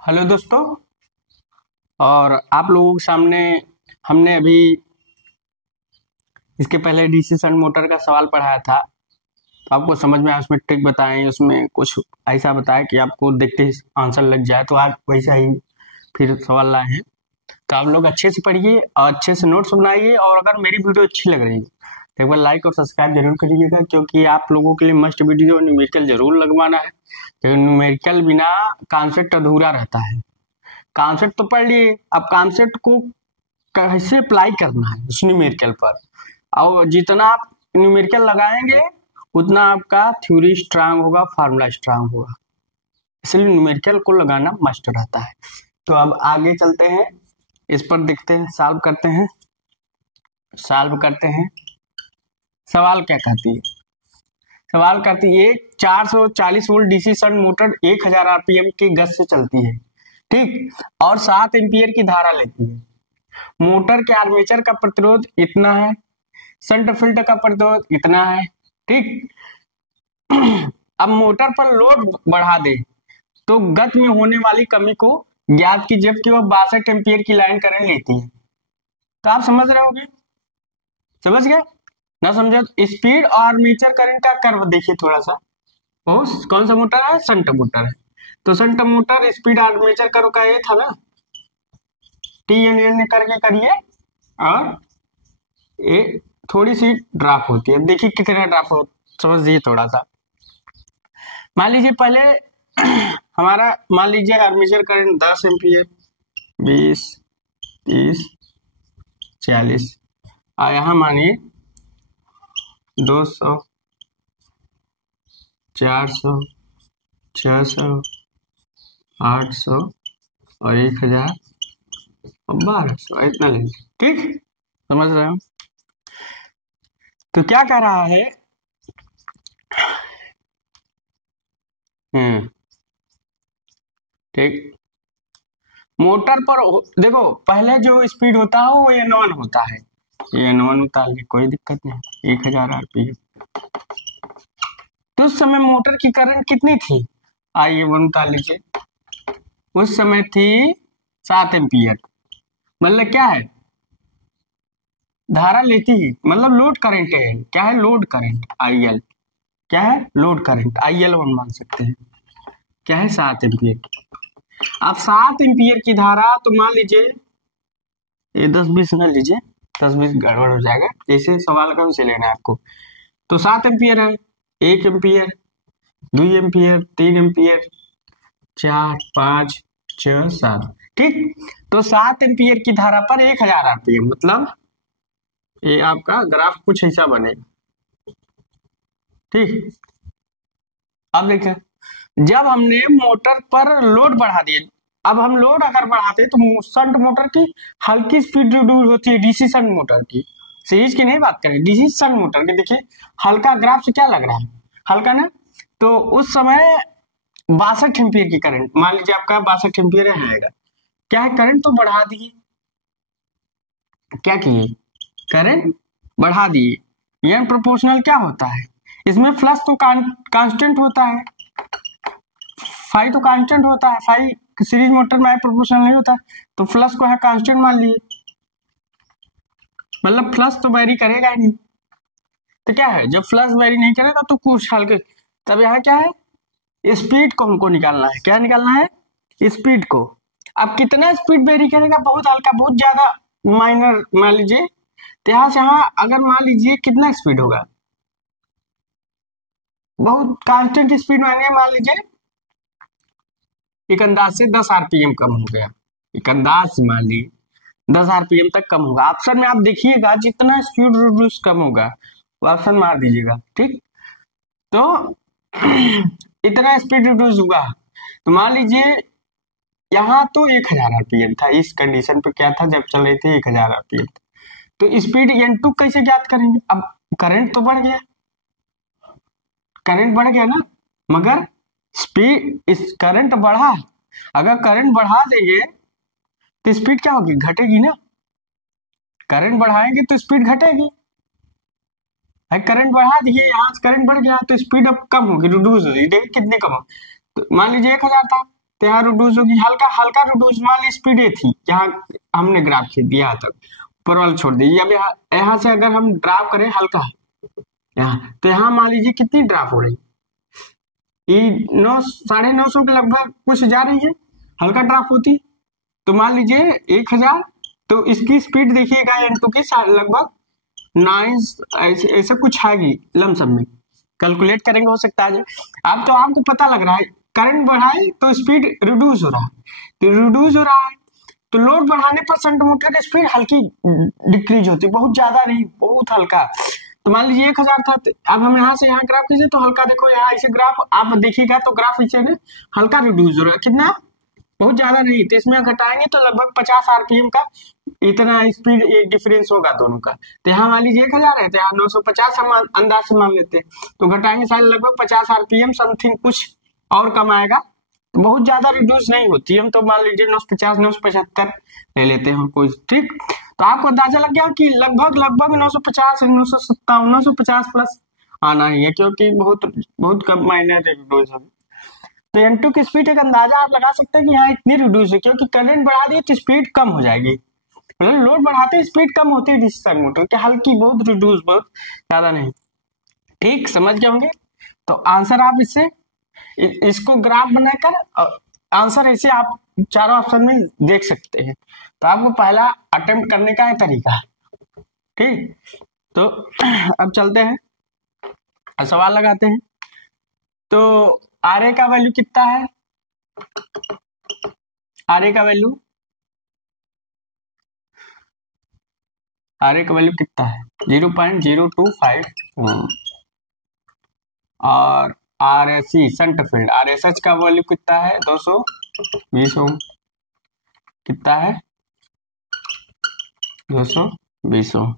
Hello दोस्तों। और आप लोगों के सामने हमने अभी इसके पहले डीसी शन मोटर का सवाल पढ़ाया था, तो आपको समझ में आया, उसमें ट्रिक बताएं, उसमें कुछ ऐसा बताया कि आपको देखते ही आंसर लग जाए। तो आज वैसा ही फिर सवाल लाए हैं, तो आप लोग अच्छे से पढ़िए और अच्छे से नोट्स बनाइए। और अगर मेरी वीडियो अच्छी लग रही है तो एक बार लाइक और सब्सक्राइब जरूर करिएगा, क्योंकि आप लोगों के लिए मस्ट वीडियो न्यूमेरिकल जरूर लगवाना है, क्योंकि न्यूमेरिकल बिना कॉन्सेप्ट अधूरा रहता है। कॉन्सेप्ट तो पढ़ लिए, अब कॉन्सेप्ट को कैसे अप्लाई करना है उस न्यूमेरिकल पर, और जितना आप न्यूमेरिकल लगाएंगे उतना आपका थ्योरी स्ट्रांग होगा, फार्मूला स्ट्रांग होगा। इसलिए न्यूमेरिकल को लगाना मस्ट रहता है। तो अब आगे चलते हैं, इस पर देखते हैं, सॉल्व करते हैं। सवाल क्या कहती है? सवाल कहती है 440 volt DC shunt motor 1000 RPM की गति से चलती है, ठीक, और 7 एम्पीयर की धारा लेती है। मोटर के आर्मेचर का प्रतिरोध इतना है, शंट फील्ड का प्रतिरोध इतना है, ठीक। अब मोटर पर लोड बढ़ा दे तो गति में होने वाली कमी को ज्ञात की, जबकि वह 62 एम्पीयर की लाइन करंट लेती है। तो आप समझ रहे होंगे, समझ गए ना? समझे? स्पीड और आर्मेचर करंट का कर्व देखिए थोड़ा सा। वो कौन सा मोटर है? शंट मोटर है। तो shunt motor speed armature curve का ये था ना, टी एन करके करिए, और ये थोड़ी सी ड्रॉप होती है। अब देखिए कितने ड्रॉप हो, समझिए थोड़ा सा। मान लीजिए पहले हमारा, मान लीजिए आर्मेचर करंट 10 एम्पीयर, 20, 30, 40, और यहाँ मानिए 200, 400, 600, 800 और 1000 और 1200, इतना ले लीजिए, ठीक। समझ रहे हो? तो क्या कह रहा है, ठीक। मोटर पर देखो, पहले जो स्पीड होता है वो N1 होता है, N1 उतार ले, कोई दिक्कत नहीं, 1000 आरपीएम। तो उस समय मोटर की करंट कितनी थी? आइए वन उतार लीजिए। उस समय थी 7 एम्पीयर। मतलब क्या है? धारा लेती ही, मतलब लोड करंट है। क्या है? Load current IL। क्या है? लोड करंट IL1 मान सकते हैं। क्या है? 7 एम्पीयर की। अब 7 एम्पीयर की धारा, तो मान लीजिए ये 10-20 न लीजिए, 10-20 गड़बड़ हो जाएगा, जैसे सवाल का उसे लेना है आपको। तो 7 एम्पीयर है, 1 एम्पीयर, 2 एम्पीयर, 3 एम्पीयर, 4, 5, 6, 7, ठीक। तो 7 एम्पीयर की धारा पर 1000 आरपीएम, मतलब ये आपका ग्राफ कुछ ऐसा बनेगा, ठीक। अब देखें, जब हमने मोटर पर लोड बढ़ा दिया, अब हम लोड अगर बढ़ाते तो शंट मोटर की हल्की स्पीड रिड्यूस होती है, डीसी शंट मोटर की, सीरीज की नहीं बात करें, डीसी शंट मोटर की। देखिए हल्का, ग्राफ से क्या लग रहा है? हल्का ना। तो उस समय 62 एम्पीयर की करंट, मान लीजिए आपका 62 एम्पीयर आएगा, क्या है? करंट तो बढ़ा दिए, क्या किए? करंट बढ़ा दिए। यह प्रोपोर्शनल क्या होता है? इसमें फ्लक्स तो कांस्टेंट होता है, फाई तो कांस्टेंट होता है, फाई सीरीज मोटर में प्रोपोर्शनल नहीं होता, तो फ्लक्स को है कांस्टेंट मान लिए, मतलब फ्लक्स तो वेरी करेगा ही नहीं। तो क्या है, जब फ्लक्स वेरी नहीं करेगा तो कुछ हल्के, तब यहाँ क्या है? स्पीड को हमको निकालना है। क्या निकालना है? स्पीड को। अब कितना स्पीड वेरी करेगा? बहुत हल्का, बहुत ज्यादा माइनर मान लीजिए। तो यहाँ से यहाँ अगर मान लीजिए कितना स्पीड होगा? बहुत कांस्टेंट स्पीड मानिए, मान लीजिए एक अंदाज से 10 आरपीएम कम हो गया, एक अंदाज से मान लीजिए 10 आरपीएम तक कम होगा। ऑप्शन में आप देखिएगा, जितना स्पीड रिड्यूस कम होगा वो ऑप्शन मार दीजिएगा, ठीक। तो इतना स्पीड रिड्यूस हुआ, तो मान लीजिए यहाँ तो 1000 आरपीएम था, इस कंडीशन पे क्या था जब चल रहे थे 1000 आरपीएम। तो स्पीड N2 कैसे ज्ञात करेंगे? अब करंट तो बढ़ गया, करंट बढ़ गया ना, मगर स्पीड, इस करंट बढ़ा, अगर करंट बढ़ा देंगे तो स्पीड क्या होगी? घटेगी ना। करंट बढ़ाएंगे तो स्पीड घटेगी। करंट बढ़ा दिए, यहाँ से करंट बढ़ गया तो स्पीड अब कम होगी, रिड्यूस होगी। देखिए कितने कम हो, तो मान लीजिए 1000 था, तो यहाँ रिड्यूस होगी, हल्का हल्का रिड्यूस, मान ली स्पीड ए थी, यहाँ हमने ग्राफ खींच दिया यहाँ तक, ऊपर वाला छोड़ दीजिए। अब यहाँ से अगर हम ड्राप करें हल्का यहाँ, तो यहाँ मान लीजिए कितनी ड्राप हो रही, ये 900-950 के लगभग कुछ जा रही है, हल्का ड्राप होती तो मान लीजिए 1000, तो इसकी स्पीड देखिएगा N2 की लगभग 9 ऐसा कुछ आएगी लमसम में, कैलकुलेट करेंगे हो सकता है। अब तो आपको पता लग रहा है करंट बढ़ाए तो स्पीड रिड्यूस हो रहा है, तो रिड्यूस हो रहा है तो लोड बढ़ाने पर शंट मोटर की स्पीड हल्की डिक्रीज होती है, बहुत ज्यादा नहीं, बहुत हल्का। तो मान लीजिए 1000 था, अब हम यहाँ से यहाँ ग्राफ खींचे तो हल्का देखो यहाँ ऐसे ग्राफ आप देखिएगा तो ग्राफ इसे हल्का रिड्यूस हो रहा है, कितना, बहुत ज्यादा नहीं, तो इसमें घटाएंगे तो लगभग 50 आरपीएम का इतना स्पीड डिफरेंस होगा दोनों का। तो यहाँ मान लीजिए 1000 है तो यहाँ 950 हम अंदाज से मान लेते हैं, तो घटाएंगे शायद लगभग 50 आरपीएम समथिंग कुछ और कम आएगा, तो बहुत ज्यादा रिड्यूस नहीं होती, हम तो मान लीजिए 950-975 ले लेते हैं कोई, ठीक। तो आपको अंदाजा लग गया कि लगभग 950 957 950 प्लस आना ही है, क्योंकि बहुत कम माइनर रिड्यूस है। तो N2 की स्पीड एक अंदाजा आप लगा सकते हैं कि यहाँ इतनी रिड्यूस है, क्योंकि करंट बढ़ा दिए तो स्पीड कम हो जाएगी, मतलब लोड बढ़ाते स्पीड कम होती है डीसी शंट मोटर की, हल्की बहुत रिड्यूस, बहुत ज्यादा नहीं, ठीक, समझ गए होंगे। तो आंसर आप इससे इसको ग्राफ बनाकर आंसर ऐसे आप चारों ऑप्शन में देख सकते हैं। तो आपको पहला अटेम्प्ट करने का तरीका है, ठीक। तो अब चलते हैं सवाल लगाते हैं। तो RA का वैल्यू कितना है, RA का वैल्यू कितना है 0.025 और RSC शंट फील्ड RSH का वैल्यू कितना है 220 ओम, कितना है 220 ओम,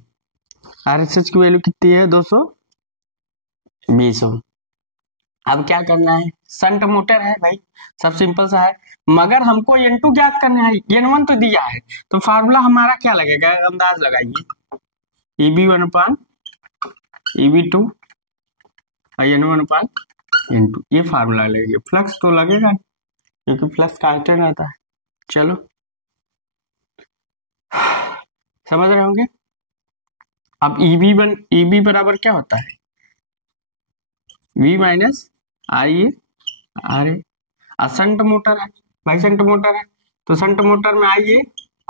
RSH की वैल्यू कितनी है 220 ओम। अब क्या करना है, शंट मोटर है भाई, सब सिंपल सा है, मगर हमको N2 ज्ञात करना है, N1 तो दिया है, तो फार्मूला हमारा क्या लगेगा, अंदाज लगाइए, EB1 EB2 N1 N2, ये फार्मूला लगेगा, फ्लक्स तो लगेगा क्योंकि फ्लक्स कांस्टेंट रहता है। चलो समझ रहे होंगे। अब EB बराबर क्या होता है, V minus IA RA, shunt motor है भाई, शंट मोटर है तो शंट मोटर में IA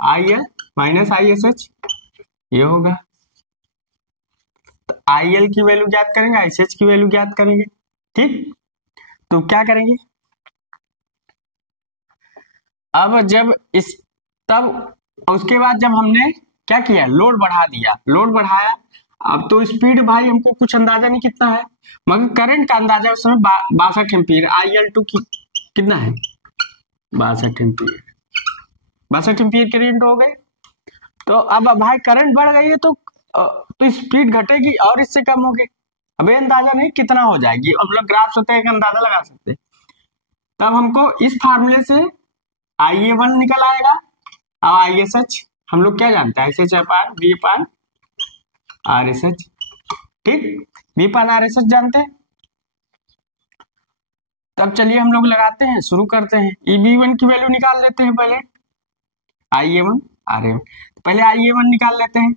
IL माइनस ISH ये होगा, तो IL की वैल्यू ज्ञात करेंगे, ISH की वैल्यू ज्ञात करेंगे, ठीक। तो क्या करेंगे, अब जब तब उसके बाद जब हमने क्या किया, लोड बढ़ा दिया, लोड बढ़ाया, अब तो स्पीड भाई हमको कुछ अंदाजा नहीं कितना है, मगर करंट का अंदाजा उस समय 62 एम्पीयर, IL2 की कितना है 62 एम्पीयर, 62 एम्पीयर करंट हो गए। तो अब भाई करंट बढ़ गई है तो स्पीड घटेगी और इससे कम होगी, अब ये अंदाजा नहीं कितना हो जाएगी, हम लोग ग्राफ से एक अंदाजा लगा सकते हैं। तब हमको इस फार्मूले से IA1 निकल आएगा और ISH हम लोग क्या जानते हैं, ISH अपान V अपान RSH, ठीक, V अपान RSH जानते हैं। तब चलिए हम लोग लगाते हैं, शुरू करते हैं, EB1 की वैल्यू निकाल लेते हैं पहले, IA1 RA1, पहले IA1 निकाल लेते हैं।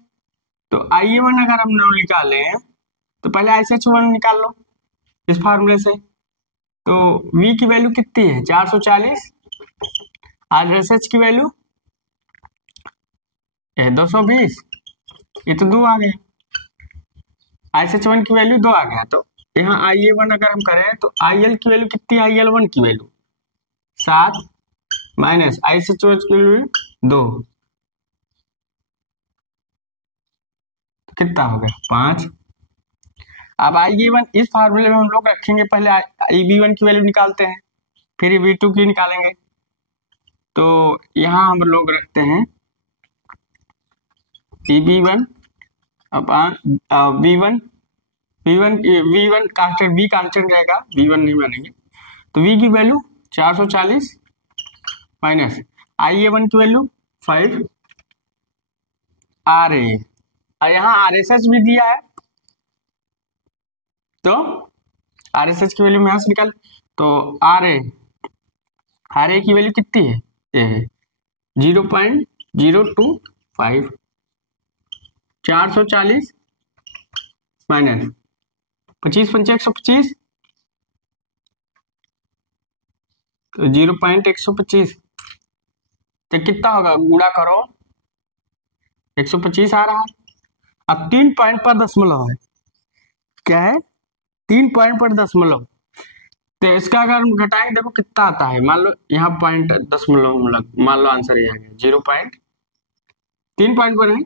तो IA1 अगर हम लोग निकाले तो पहले ISH1 निकाल लो इस फार्मूले से, तो V की वैल्यू कितनी है 440, RSH की वैल्यू 220, ये तो 2 आ गया, ISH1 की वैल्यू 2 आ गया, तो यहाँ IA1 अगर हम करें तो IL की वैल्यू कितनी, IL1 की वैल्यू 7 माइनस ISH1 की वैल्यू 2, तो कितना हो गया 5। अब IA1 इस फार्मूले में हम लोग रखेंगे, पहले EB1 की वैल्यू निकालते हैं, फिर EB2 की निकालेंगे। तो यहाँ हम लोग रखते हैं EB1 अपान V1 कांस्टेंट, V कांस्टेंट रहेगा, V1 नहीं मानेंगे, तो V की वैल्यू 440 माइनस IA1 की वैल्यू 5 RA, और यहाँ RSH भी दिया है, तो RSH की वैल्यू में यहाँ से निकाल, तो आर ए की वैल्यू कितनी है, ये है 0.025, 440 माइनस 25 पंचे 125, तो 0.125, तो कितना होगा, गुणा करो 125 आ रहा है। अब 3 पॉइंट पर दशमलव है, क्या है 3 पॉइंट पर दशमलव, तो इसका अगर हम घटाएंगे देखो कितना आता है, मान लो यहाँ पॉइंट दशमलव, मान लो आंसर ये आ गया 3 पॉइंट पर है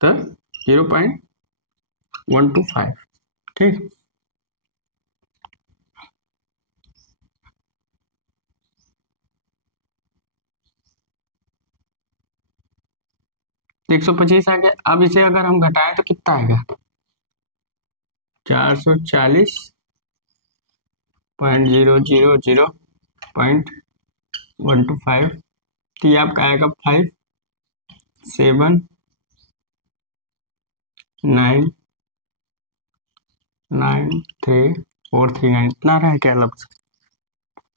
तो 0.125, ठीक। तो 125 आ गया। अब इसे अगर हम घटाएं तो कितना आएगा, 440.000.125, तो ये आपका आएगा 57993,439, इतना रहा क्या लफ्ज,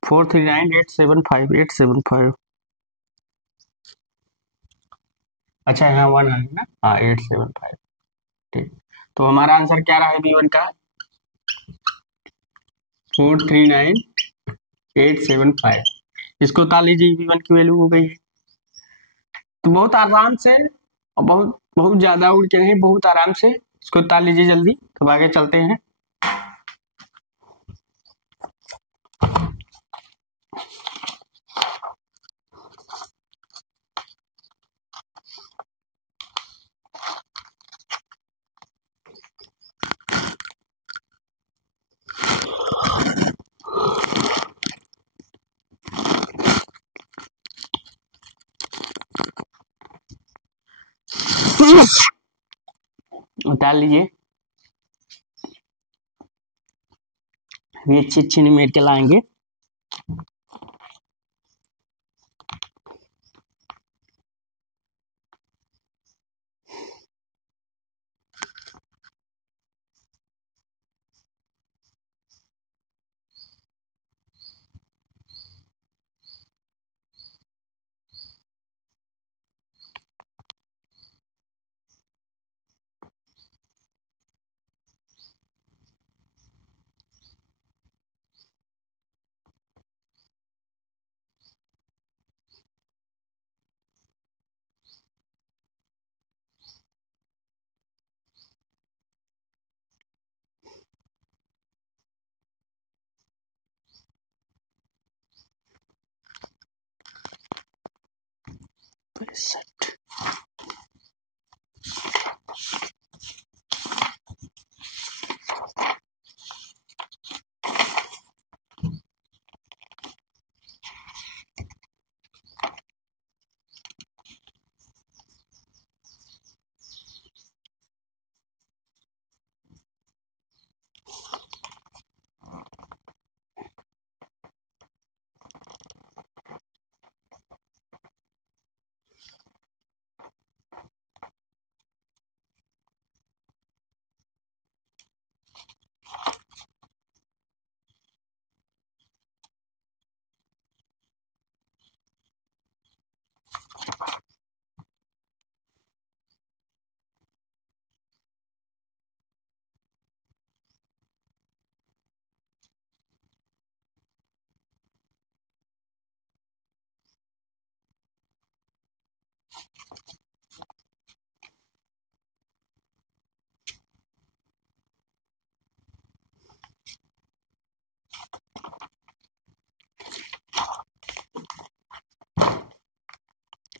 439,875, अच्छा यहाँ 1 है ना, हाँ 875, ठीक। तो हमारा आंसर क्या रहा है B1 का, 439,875। इसको उतार लीजिए, B1 की वैल्यू हो गई है। तो बहुत आराम से और बहुत बहुत ज्यादा उड़ के नहीं, बहुत आराम से इसको उतार लीजिए जल्दी, तो आगे चलते हैं। उतार लीजिए, ये अच्छी अच्छी न्यूमेरिकल आएंगे।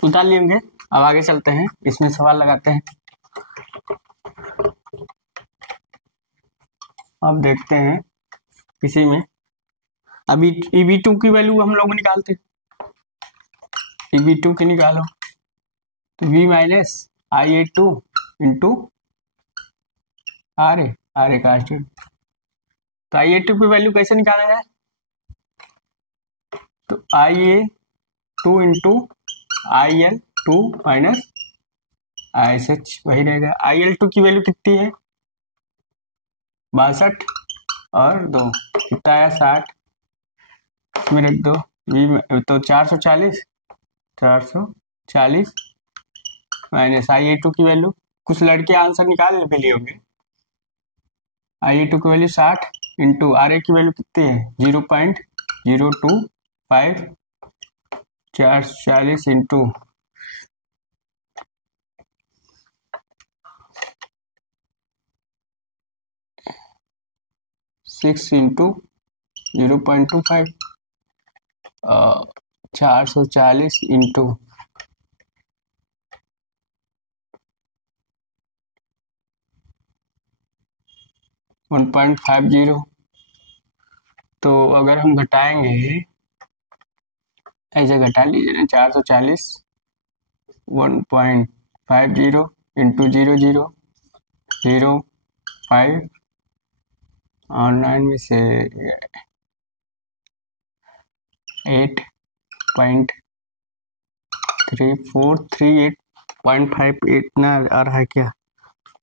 उतार लिए होंगे, अब आगे चलते हैं, इसमें सवाल लगाते हैं। अब देखते हैं किसी में, अभी EB2 की वैल्यू हम लोग निकालते हैं, EB2 की निकालो, तो V minus IA2 into RA, RA का स्टेट, तो IA2 की वैल्यू कैसे निकाला जाए, तो IA2 into IL2 minus ISH, वही रहेगा। IL2 की वैल्यू कितनी है 62 और 2, कितना आया 60, इसमें रख दो, तो 440 माइनस IA2 की वैल्यू, कुछ लड़के आंसर निकाल भी लिए होंगे। IA2 की वैल्यू 60 इंटू RA की वैल्यू कितनी है 0.025, 440 इंटू 6 इंटू 0.25, 440 इंटू 1.50, तो अगर हम घटाएंगे, ऐसे घटा लीजिए ना, 440 1.50 इंटू 0005 और 9 में से 8.3438.58 ना आ रहा है क्या,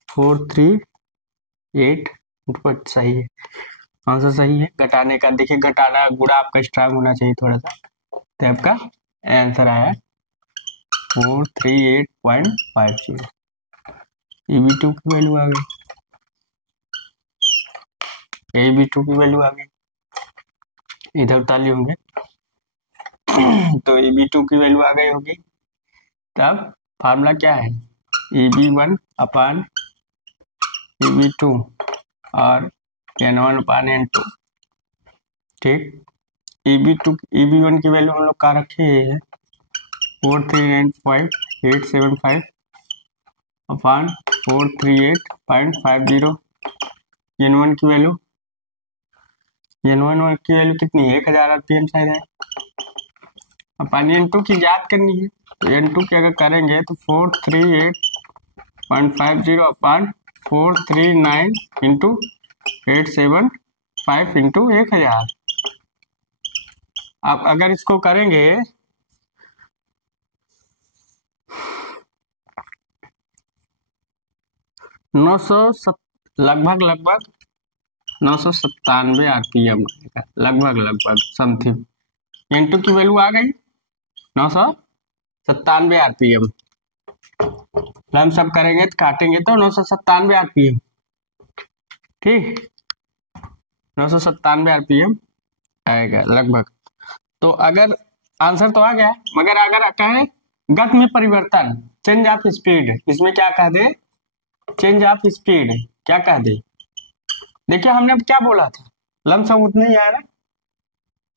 438, बट सही है, आंसर सही है। घटाने का देखिए, घटाना गुणा आपका स्ट्रांग होना चाहिए थोड़ा सा, तो आपका आंसर आया 438.50। EB2 की वैल्यू आ गई, EB2 की वैल्यू आ गई, इधर ताली होंगे तो EB2 की वैल्यू आ गई होगी। तब फार्मूला क्या है, EB1 अपान EB2 और N1 अपान N2, ठीक। EB1 की वैल्यू हम लोग का रखे हैं 4395875 अपान 438.50। N1 की वैल्यू कितनी है, 1000 RPM शायद है। अपान N2 की याद करनी है, तो N2 की अगर करेंगे तो 438.50 अपान 439 इंटू 875 इंटू 1000। अब अगर इसको करेंगे 900 लगभग 997 RPM लगभग समथिंग। N2 की वैल्यू आ गई 997 RPM। हम सब करेंगे तो काटेंगे तो 997 RPM, ठीक, 997 RPM आएगा लगभग। तो अगर आंसर तो आ गया, मगर अगर कहें गति में परिवर्तन, चेंज ऑफ स्पीड, इसमें क्या कह दे, चेंज ऑफ स्पीड क्या कह दे। देखिए हमने अब क्या बोला था, लमसम उतना ही आया ना,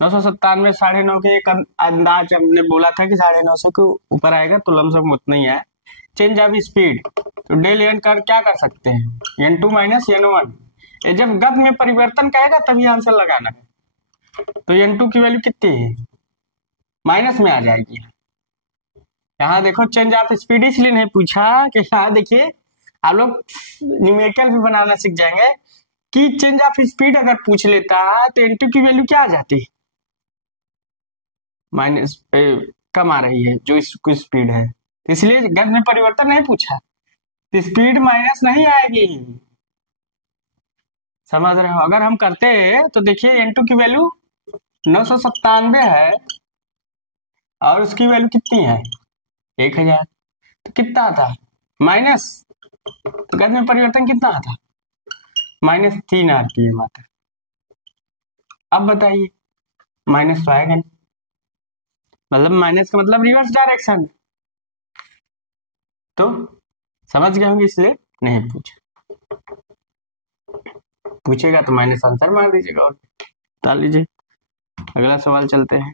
997 9.5 के एक अंदाज हमने बोला था कि 9.5 के ऊपर आएगा, तो लमसम उतना ही आया। चेंज ऑफ स्पीड, तो डेल एन कर क्या कर सकते हैं, N2 माइनस N1, ये जब गति में परिवर्तन कहेगा तभी आंसर लगाना है। तो N2 की वैल्यू कितनी है, माइनस में आ जाएगी। यहाँ देखो चेंज ऑफ स्पीड इसलिए नहीं पूछा कि यहाँ देखिए आप लोग न्यूमेरिकल भी बनाना सीख जाएंगे कि चेंज ऑफ स्पीड अगर पूछ लेता तो N2 की वैल्यू क्या आ जाती, माइनस कम आ रही है जो इसकी स्पीड है, इसलिए गति में परिवर्तन नहीं पूछा, स्पीड माइनस नहीं आएगी, समझ रहे हो। अगर हम करते तो देखिए N2 की वैल्यू 997 है और उसकी वैल्यू कितनी है 1000, तो कितना आता माइनस, तो गति में परिवर्तन कितना आता, -3 RPM आता। अब बताइए माइनस तो आएगा नहीं, मतलब माइनस का मतलब रिवर्स डायरेक्शन, तो समझ गए होंगे, इसलिए नहीं पूछेगा तो माइनस आंसर मार दीजिएगा और डाल लीजिए। अगला सवाल चलते हैं।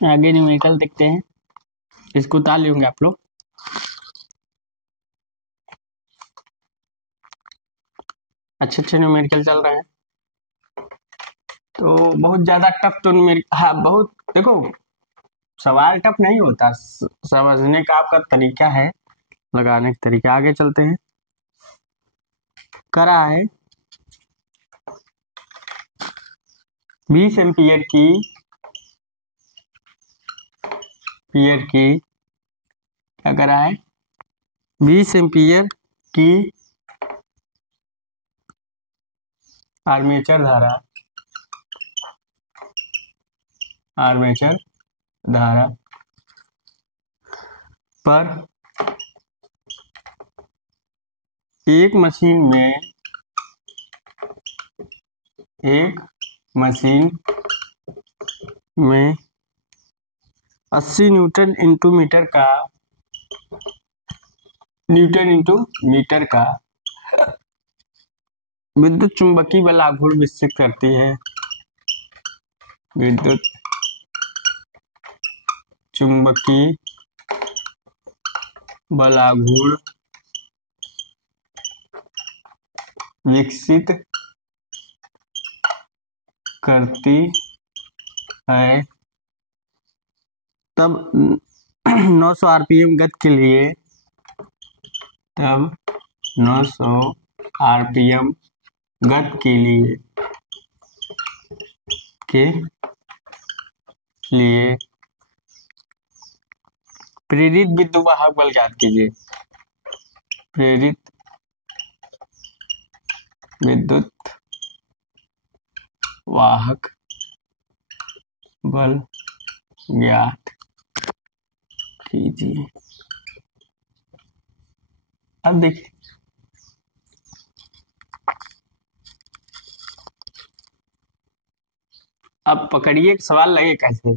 आगे न्यूमेरिकल देखते हैं, इसको उतार लेंगे आप लोग। अच्छे न्यूमेरिकल चल रहे हैं, तो बहुत ज्यादा टफ तो हाँ बहुत, देखो सवाल टफ नहीं होता, समझने का आपका तरीका है, लगाने का तरीका। आगे चलते हैं। करा है 20 एम्पियर की क्या करा है, 20 एम्पियर की आर्मेचर धारा पर एक मशीन में 80 न्यूटन इंटू मीटर का विद्युत चुंबकीय बल आघूर्ण विकसित करती है। विद्युत चुंबकीय बल आघूर्ण विकसित करती है, तब 900 आरपीएम गति के लिए, तब 900 आरपीएम गति के लिए प्रेरित विद्युत वाहक बल ज्ञात कीजिए। प्रेरित विद्युत वाहक बल ज्ञात कीजिए। अब देखिए, अब पकड़िए सवाल लगे कैसे।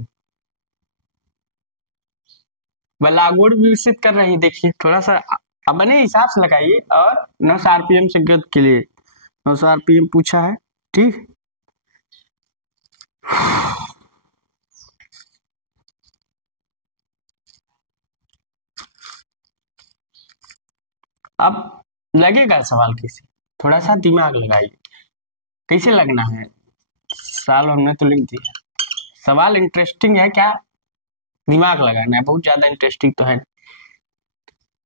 बल आघूर्ण विकसित कर रही है, देखिए थोड़ा सा अपने हिसाब से लगाइए, और 900 आरपीएम से गति के लिए 900 आरपीएम पूछा है, ठीक। अब लगेगा सवाल कैसे, थोड़ा सा दिमाग लगाइए, कैसे लगना है। साल हमने तो लिख दिया, सवाल इंटरेस्टिंग है क्या, दिमाग लगाना है, बहुत ज्यादा इंटरेस्टिंग तो है।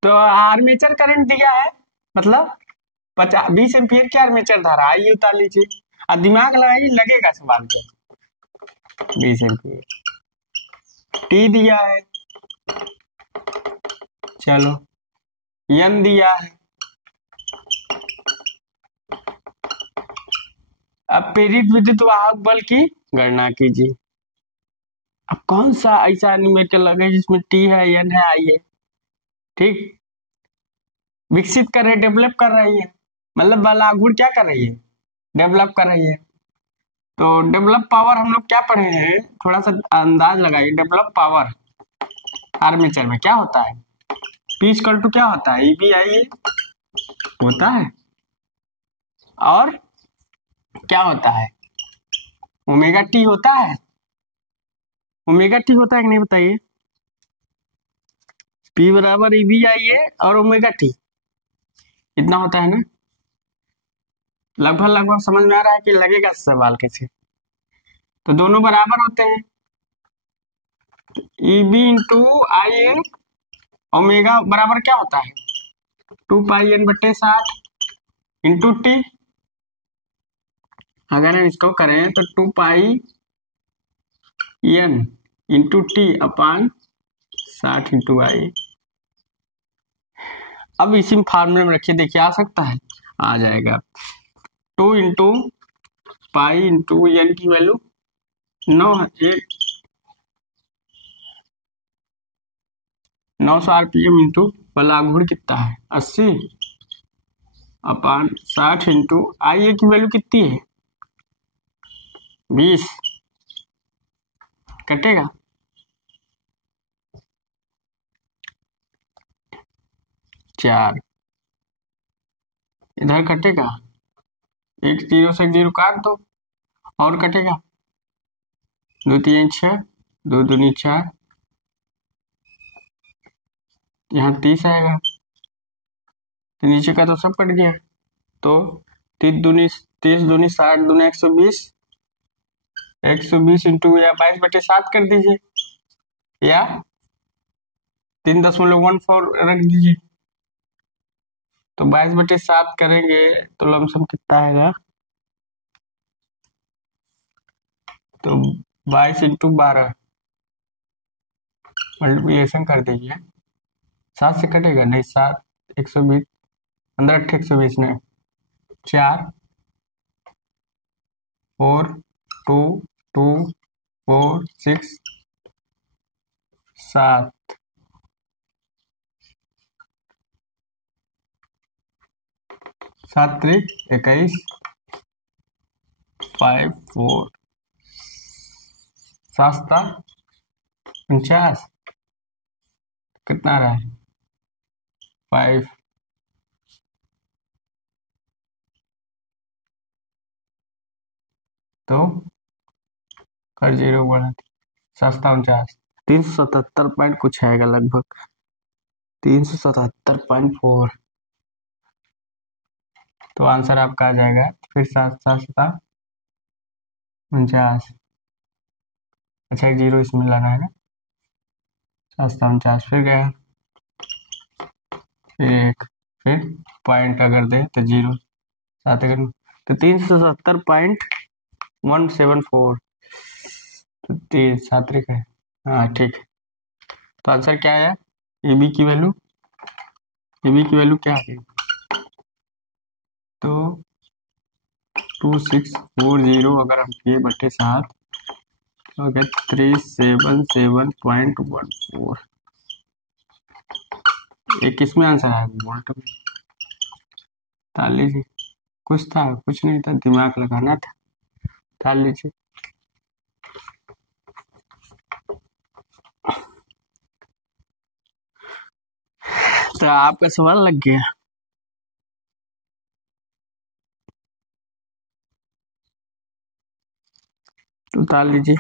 तो आर्मेचर करंट दिया है, मतलब 20 एम्पियर की आर्मेचर धारा, आइए उतार लीजिए, अब दिमाग लगाइए, लगेगा सवाल क्या। 20 एम्पियर टी दिया है, चलो एन दिया है। अब प्रेरित विद्युत वाहक बल की गणना कीजिए। अब कौन सा ऐसा न्यूमेरिकल लगे जिसमें टी है, एन है, आई है, ठीक। विकसित कर रही, डेवलप कर रही है, मतलब बल आघूर्ण क्या कर रही है, डेवलप कर रही है। तो डेवलप पावर हम लोग क्या पढ़े हैं, थोड़ा सा अंदाज लगाइए। डेवलप पावर आर्मेचर में क्या होता है, P इक्वल टू क्या होता है, EB आई होता है, और क्या होता है, ओमेगा टी होता है। ओमेगा टी होता है कि नहीं बताइए, P बराबर EB आई और ओमेगा टी, इतना होता है ना। लगभग समझ में आ रहा है कि लगेगा सवाल कैसे। तो दोनों बराबर होते हैं, EB इंटू आई ओमेगा बराबर क्या होता है, 2πn/60 इंटू टी। अगर हम इसको करें तो 2πn into T upon 60 into आई। अब इसी फार्मूले में रखिए, देखिए आ सकता है, आ जाएगा 2 इंटू पाई इंटू एन की वैल्यू 900 आरपीएम इंटू बल आघूर्ण कितना है 80 अपान 60 इंटू आई की वैल्यू कितनी है 20, कटेगा 4, इधर कटेगा 1 0 से 0 काट दो, और कटेगा 2 3 6 2 दूनी 4, यहाँ 30 आएगा, तो नीचे का तो सब कट गया, तो 30 दूनी 60 दूनी 120, 120 इंटू या 22/7 कर दीजिए, या 3.14 रख दीजिए, तो 22/7 करेंगे तो लमसम कितना आएगा, तो 22 इंटू 12 मल्टीप्लिकेशन कर दीजिए, 7 से कटेगा नहीं, 7 120 अंदर 8 120 नहीं, 4 4 2 2 4 6 7 7 3 21 5 4 7 49, कितना रहा है 5, तो कर 0 बढ़ा 7 49, 377 पॉइंट कुछ आएगा लगभग, 377.4, तो आंसर आपका आ जाएगा, फिर 7 7 49, अच्छा 1 0 इसमें लाना है ना, 7 49 फिर गया, फिर 1, फिर पॉइंट अगर दे तो 0, 7 अगर, तो 370.174, तो 3 7 है, हाँ ठीक है, तो आंसर क्या है, ए बी की वैल्यू क्या आ गई, तो 2640 अगर हम किए बटे 7, तो क्या 377.14, एक किसमें आंसर आएगा, वोल्ट में, 40, कुछ था कुछ नहीं था, दिमाग लगाना था, 40, तो आपका सवाल लग गया, तो उतार लीजिए,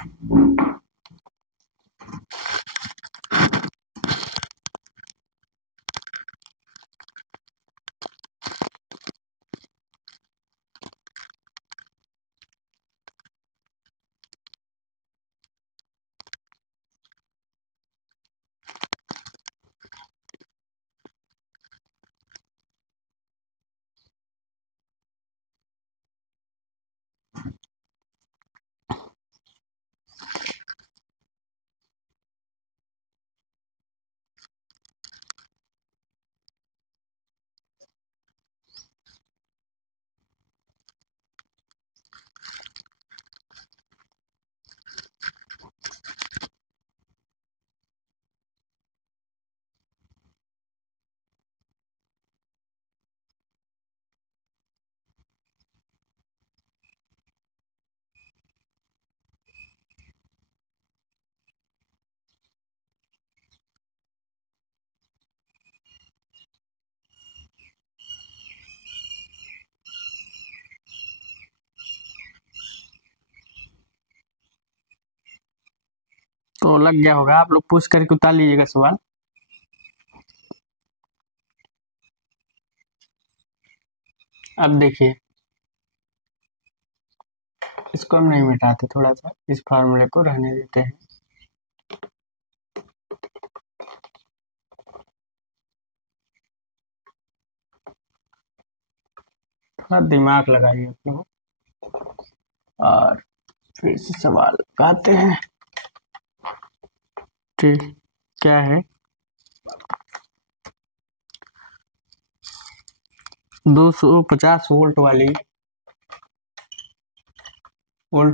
तो लग गया होगा, आप लोग पूछ करके उतार लीजिएगा सवाल, अब देखिए इसको हम नहीं मिटाते, थोड़ा सा इस फार्मूले को रहने देते हैं, थोड़ा दिमाग लगाइए आप लोग, और फिर से सवाल लगाते हैं, ठीक क्या है, 250 वोल्ट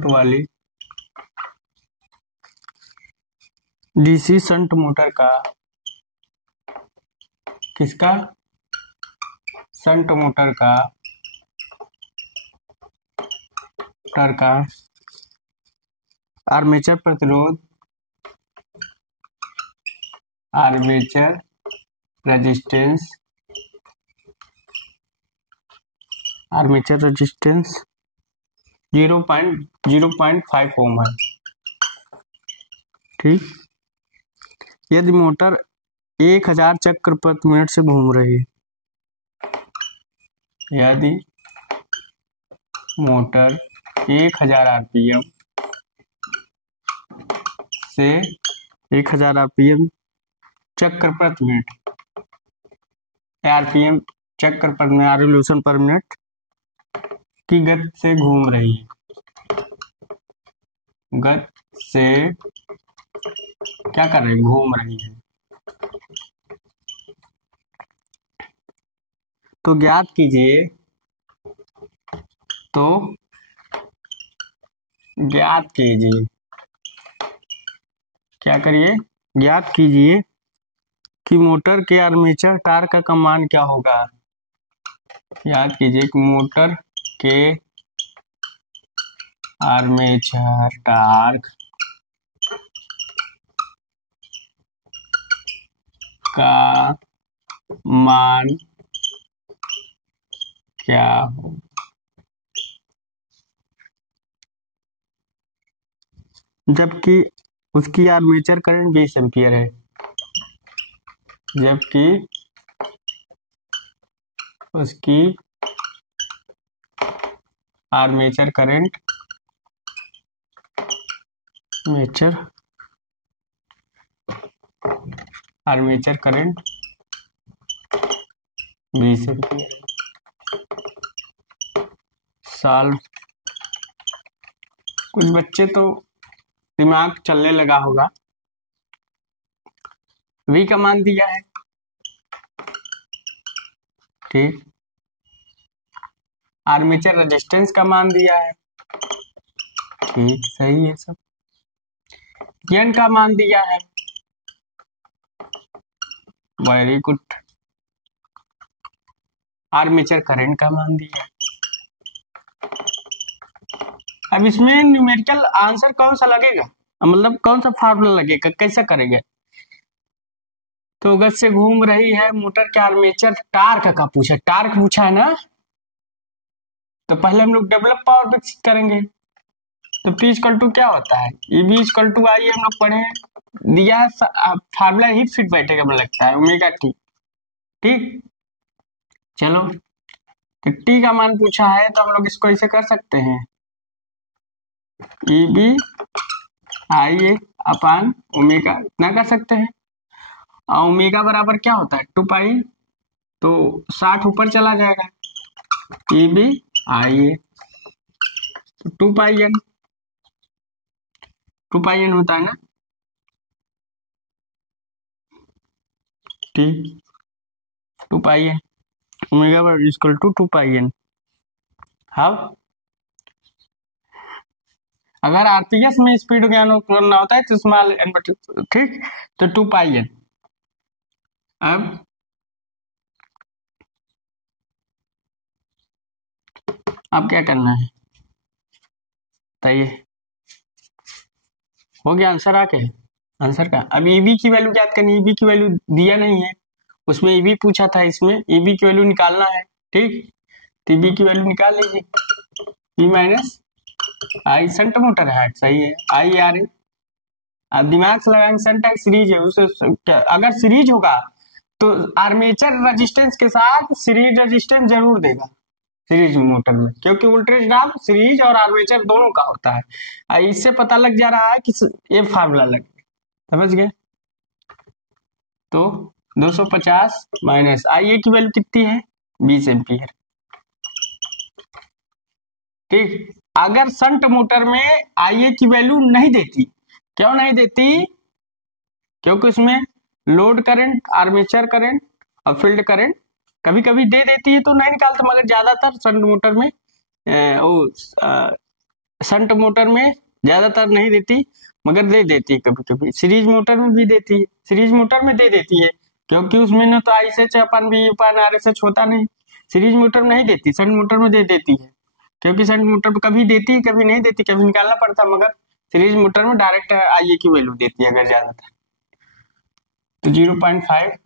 वाली डीसी शंट मोटर का, किसका, शंट मोटर का आर्मेचर प्रतिरोध, आर्मेचर रेजिस्टेंस 0.05 ओम है, ठीक, यदि मोटर 1000 चक्र प्रति मिनट से घूम रही है, यदि मोटर 1000 आरपीएम से 1000 आरपीएम चक्र प्रति मिनट, आरपीएम चक्र पर मिनट, रिवोल्यूशन पर मिनट की गति से घूम रही है, गति से क्या कर रही है, घूम रही है, तो ज्ञात कीजिए, तो ज्ञात कीजिए, क्या करिए, ज्ञात कीजिए कि मोटर के आर्मेचर टार्क का मान क्या होगा। याद कीजिए कि मोटर के आर्मेचर टार्क का मान क्या हो, जबकि उसकी आर्मेचर करंट 20 एम्पियर है, जबकि उसकी armature current armature current 20 ampere. Solve, कुछ बच्चे तो दिमाग चलने लगा होगा। V का मान दिया है, ठीक, आर्मेचर रेजिस्टेंस का मान दिया है, ठीक, सही है सब, N का मान दिया है, वेरी गुड, आर्मेचर करंट का मान दिया है। अब इसमें न्यूमेरिकल आंसर कौन सा लगेगा, मतलब कौन सा फार्मूला लगेगा, कैसा करेंगे। तो गति से घूम रही है मोटर के आर्मेचर टार्क का पूछा, टार्क पूछा है ना, तो पहले हम लोग डेवलप पावर विकसित करेंगे। तो P इक्वल टू क्या होता है, EB इक्वल टू आई हम लोग पढ़े हैं, दिया है फार्मूला ही फिट बैठेगा मुझे लगता है, ओमेगा टी, ठीक। चलो, तो T का मान पूछा है तो हम लोग इसको ऐसे कर सकते हैं, EB IA अपान ओमेगा, इतना कर सकते हैं। और ओमेगा बराबर क्या होता है 2 पाई, तो 60 ऊपर चला जाएगा, EB IA, तो 2 पाई n, 2 पाई n होता है ना, ठीक, 2 पाई n, ओमेगा बराबर इक्वल टू 2 पाई n। हाँ, अगर आरपीएस में स्पीड ज्ञान करना होता है तो स्मॉल n बटे, ठीक, तो 2 पाई n। अब क्या करना है, बताइए, हो गया आंसर आके, आंसर का। अब ईबी की वैल्यू याद करनी, ईबी की वैल्यू दिया नहीं है, उसमें ईबी पूछा था, इसमें ईबी की वैल्यू निकालना है, ठीक, तो ईबी की वैल्यू निकाल लीजिए, ई माइनस आई, शंट मोटर है, सही है, आई आर ए, आप दिमाग से लगाएंगे, शंट है सीरीज है, उसे अगर सीरीज होगा तो आर्मेचर रेजिस्टेंस के साथ सीरीज रेजिस्टेंस जरूर देगा सीरीज मोटर में, क्योंकि वोल्टेज ड्रॉप सीरीज और आर्मेचर दोनों का होता है। इससे पता लग जा रहा है कि ये फार्मूला लग, समझ गए। तो 250 माइनस आई ए की वैल्यू कितनी है, 20 एम्पियर, ठीक। अगर शंट मोटर में आई ए की वैल्यू नहीं देती, क्यों नहीं देती, क्योंकि उसमें लोड करंट, आर्मेचर करंट और फील्ड करंट कभी कभी दे देती है तो नहीं निकालता, मगर ज्यादातर शंट मोटर में शंट मोटर में ज्यादातर नहीं देती, मगर दे देती है कभी कभी, सीरीज मोटर में भी देती है, सीरीज मोटर में दे देती है, क्योंकि उसमें ना तो ISH अपन भी अपन RSH होता नहीं, सीरीज मोटर में नहीं देती, शंट मोटर में दे देती है, क्योंकि शंट मोटर में कभी देती है कभी नहीं देती, कभी निकालना पड़ता, मगर सीरीज मोटर में डायरेक्ट IA की वैल्यू देती है अगर ज्यादातर। तो 0.5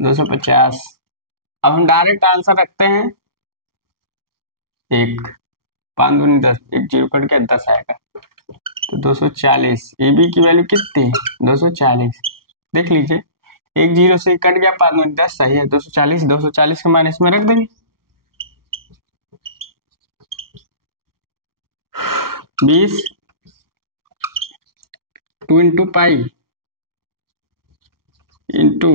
250, अब हम डायरेक्ट आंसर रखते हैं, 1 5 दूनी 10, 1 0 कट गया 10 आएगा। तो 240, ए बी की वैल्यू कितनी है 240। देख लीजिए, एक जीरो से कट गया, 5 में 10 सही है, 240, 240 के मान इसमें रख देंगे। 20 2 इंटू पाई इंटू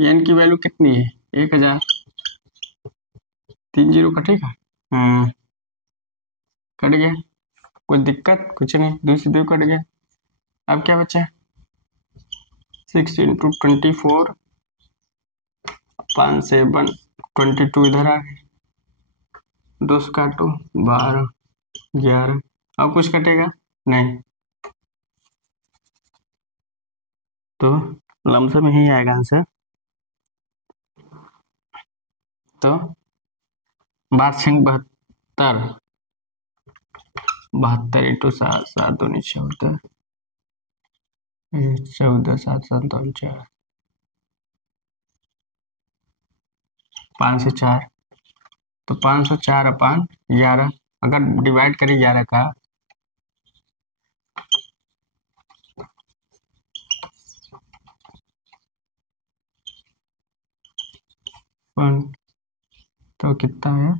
एन की वैल्यू कितनी है 1000, 3 जीरो कटेगा, कट गया, कोई दिक्कत कुछ नहीं, दूसरी दो कट गया। अब क्या बचा 6 इंटू 24 5 7 22 इधर आ गए, 2 से काटो 12 11। अब कुछ कटेगा नहीं, तो लमसम ही आएगा आंसर। तो 72 72 इंटू 7 7 दूनी 14 14 7 7 2 4 5 से 4, तो 504 अपान 11, अगर डिवाइड करें 11 का तो कितना है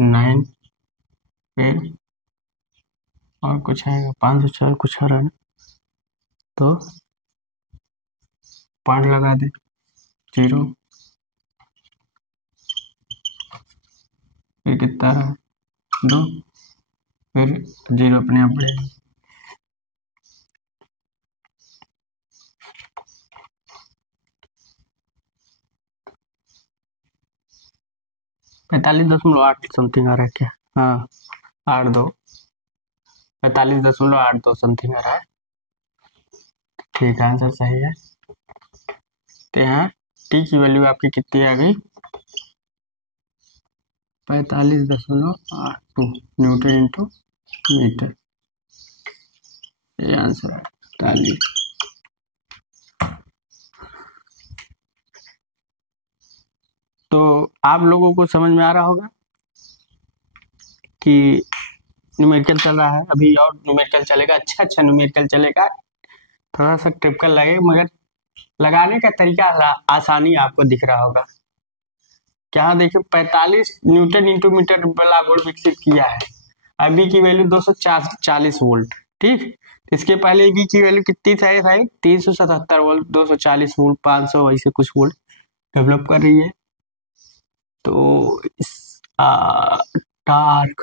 9, फिर और कुछ आएगा 504 कुछ आ रहा है, तो 5 लगा दे 0, फिर कितना रहा 2, फिर 0 अपने आप बढ़ेगा। पैंतालीस 45.8 समथिंग आ रहा है क्या, हाँ 82 45.82 समथिंग आ रहा है, ठीक है आंसर सही है। तो यहाँ टी की वैल्यू आपकी कितनी आ गई 45.82 न्यूटन इंटू मीटर, ये आंसर है 45। तो आप लोगों को समझ में आ रहा होगा कि न्यूमेरिकल चल रहा है, अभी और न्यूमेरिकल चलेगा, अच्छा न्यूमेरिकल चलेगा, थोड़ा सा टिपिकल लगेगा, मगर लगाने का तरीका आसानी आपको दिख रहा होगा। क्या देखिए 45 न्यूटन इंटू मीटर वाला बोर्ड विकसित किया है, अभी की वैल्यू 240 वोल्ट, ठीक। इसके पहले बी की वैल्यू कितनी था 377 वोल्ट, 240 वोल्ट, 500 ऐसे कुछ वोल्ट डेवलप कर रही है। तो इस टार्क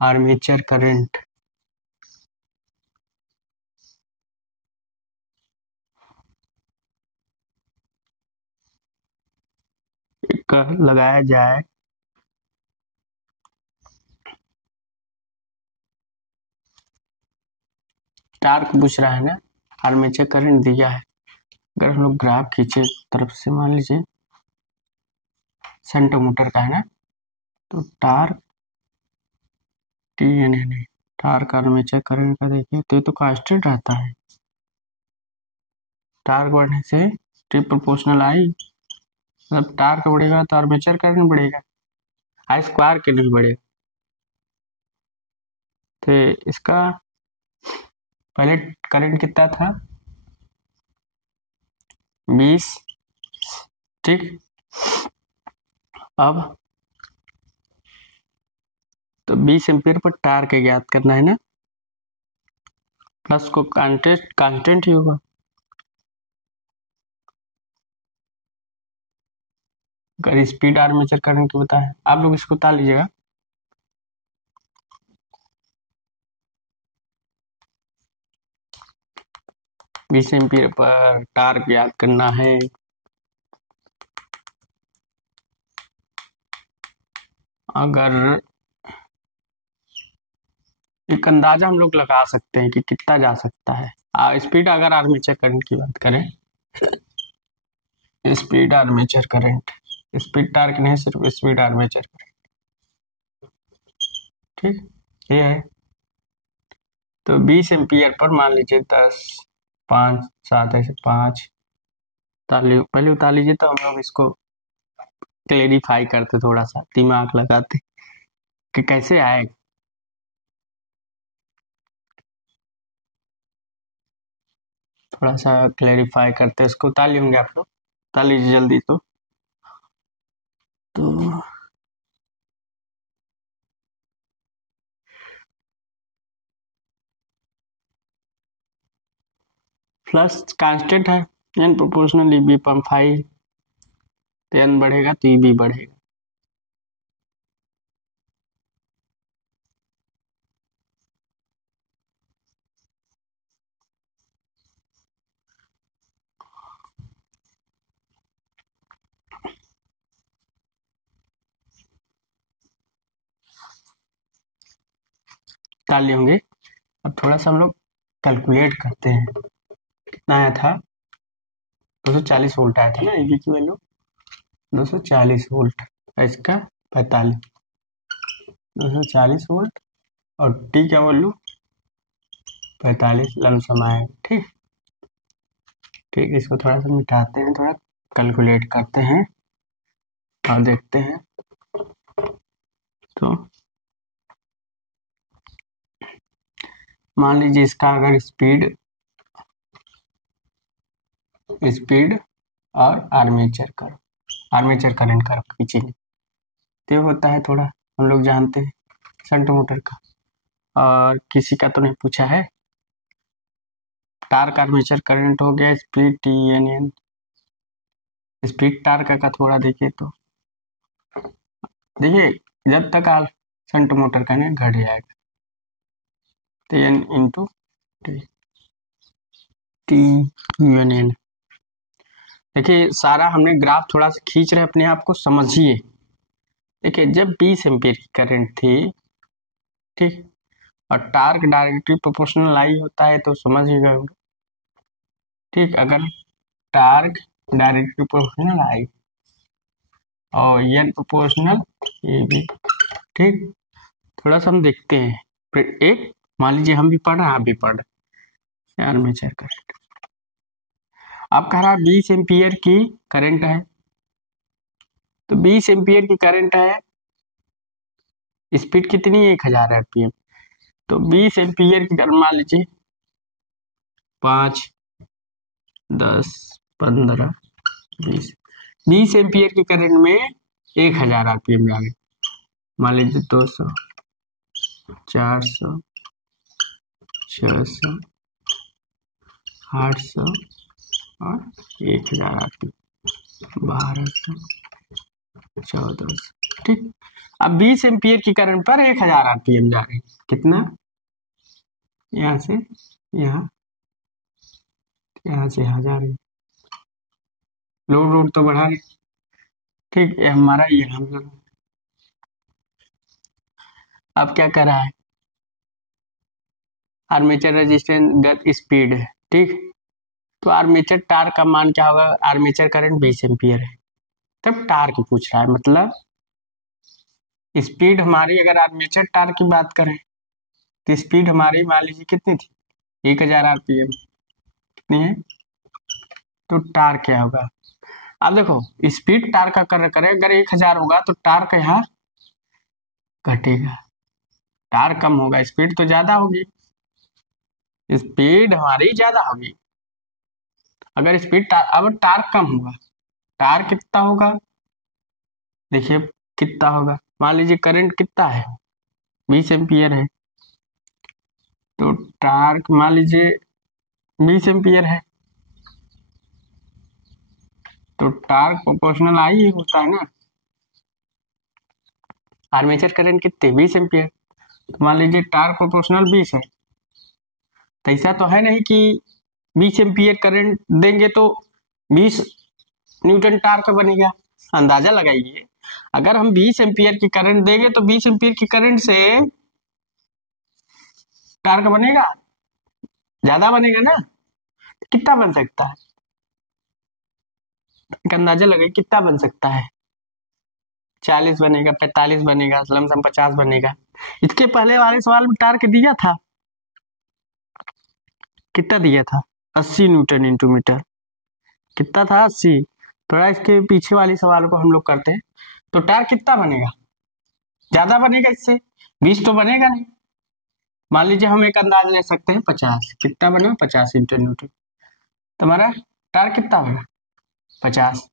आर्मेचर करंट लगाया जाए टार्क पूछ रहा है ना, आर्मेचर करंट दिया है, अगर हम लोग ग्राफ खींचे तरफ से मान लीजिए सेंटर मोटर का है ना, तो टार्क नहीं टार्क आर्मेचर करंट का देखिए तो ये तो कांस्टेंट रहता है, टार्क बढ़ने से टी प्रोपोर्शनल आई, मतलब टार्क बढ़ेगा तो आर्मेचर करंट बढ़ेगा, आई स्क्वायर के नहीं बढ़ेगा। तो इसका पहले करंट कितना था 20, ठीक। अब तो 20 एम्पीयर पर टार्क ज्ञात करना है ना, प्लस को कांस्टेंट ही होगा, अगर स्पीड आर्मेचर करंट की बताए आप लोग इसको उतार लीजिएगा। बीस एम्पीयर पर टार्क याद करना है, अगर एक अंदाजा हम लोग लगा सकते हैं कि कितना जा सकता है स्पीड, अगर आर्मेचर करंट की बात करें, speed armature current, speed torque नहीं सिर्फ स्पीड आर्मेचर करंट, ठीक ये है। तो 20 एम्पीयर पर मान लीजिए 10 5 7 ऐसे 5 पहले उतार लीजिए तो हम लोग इसको क्लेरिफाई करते, थोड़ा सा दिमाग लगाते कि कैसे आए। थोड़ा सा क्लेरिफाई करते, इसको उतार लिए होंगे आप लोग, उतार लीजिए जल्दी। तो फ्लक्स कांस्टेंट है, N proportional E B upon phi, तो एन बढ़ेगा तो ई बी बढ़ेगा। उतार लिए होंगे। अब थोड़ा सा हम लोग कैलकुलेट करते हैं, कितना आया था, 240 वोल्ट आया था ना ई बी की वैल्यू, 240 वोल्ट, इसका 45, 240 वोल्ट और टी का वैल्यू 45 लमसम आएगा। ठीक ठीक, इसको थोड़ा सा मिटाते हैं, थोड़ा कैलकुलेट करते हैं और देखते हैं। तो मान लीजिए इसका अगर स्पीड और आर्मेचर करंट का खींचेंगे तो होता है, थोड़ा हम लोग जानते हैं शंट मोटर का, और किसी का तो नहीं पूछा है। टार्क आर्मेचर करंट हो गया, speed T N N, speed torque का थोड़ा देखिए तो देखिए, जब तक आप शंट मोटर का नहीं घट जाएगा तो N into T N N. देखिए सारा हमने ग्राफ थोड़ा सा खींच रहे, अपने आप को समझिए। देखिए जब 20 एम्पीयर की करंट थी, ठीक, और टार्क डायरेक्टली प्रोपोर्शनल आई होता है तो समझ ही गए, ठीक। अगर टार्क डायरेक्टली प्रोपोर्शनल आई और एन प्रोपोर्शनल ए बी, ठीक। थोड़ा सा हम देखते हैं, फिर एक मान लीजिए हम भी पढ़ रहे हैं, आप भी पढ़ रहे, आर्मेचर करंट आप कह रहा है 20 एम्पीयर की करंट है, तो 20 एम्पीयर की करंट है, स्पीड कितनी है 1000 आरपीएम, तो 20 एम्पीयर की करंट मान लीजिए 5, 10, 15, 20 एम्पीयर की करंट में 1000 आरपीएम जा रहे, मान लीजिए 200, 400, 600, 800 और 1000 आरपीएम, 1200, 1400, ठीक। अब 20 एम्पीयर की करंट पर 1000 आरपीएम जा रहे हैं, कितना, यहाँ से यहाँ, यहाँ से यहाँ जा रहे, लोड तो बढ़ा रहे, ठीक। ये हमारा यहाँ, अब क्या कर रहा है, आर्मेचर रेजिस्टेंस गत स्पीड है, ठीक। तो आर्मेचर टार्क का मान क्या होगा, आर्मेचर करंट 20 एम्पीयर है, तब टार्क पूछ रहा है, मतलब स्पीड हमारी, अगर आर्मेचर टार्क की बात करें तो स्पीड हमारी मान लीजिए कितनी थी, 1000 आरपीएम, कितनी है, तो टार्क क्या होगा। अब देखो स्पीड टार्क का करें, अगर 1000 होगा तो टार्क यहाँ घटेगा, टार्क कम होगा, स्पीड तो ज्यादा होगी, स्पीड हमारी ज्यादा होगी। अगर स्पीड अब टार्क कम होगा, टार्क कितना होगा, देखिए कितना होगा, मान लीजिए करंट कितना है 20 एम्पीयर है, तो टार्क मान लीजिए 20 एम्पीयर है, तो टार्क प्रोपोर्शनल आई होता है ना, आर्मेचर करंट कितने 20 एम्पीयर, तो मान लीजिए टार्क प्रोपोर्शनल 20 है, तो ऐसा तो है नहीं कि 20 एम्पीयर करंट देंगे तो 20 न्यूटन टार्क बनेगा, अंदाजा लगाइए। अगर हम 20 एम्पीयर की करंट देंगे तो 20 एम्पीयर की करंट से टार्क बनेगा, ज्यादा बनेगा ना, कितना बन सकता है, अंदाजा लगाइए कितना बन सकता है, 40 बनेगा, 45 बनेगा, लमसम 50 बनेगा। इसके पहले वाले सवाल में टार्क दिया था, कितना दिया था, 80 न्यूटन इंटू मीटर, कितना था 80। थोड़ा इसके पीछे वाले सवाल को हम लोग करते हैं। तो टार्क कितना बनेगा, ज्यादा बनेगा इससे, 20 तो बनेगा नहीं। मान लीजिए हम एक अंदाज ले सकते हैं 50, कितना बनेगा 50 इंटू न्यूटन। तो हमारा टार्क कितना बना 50,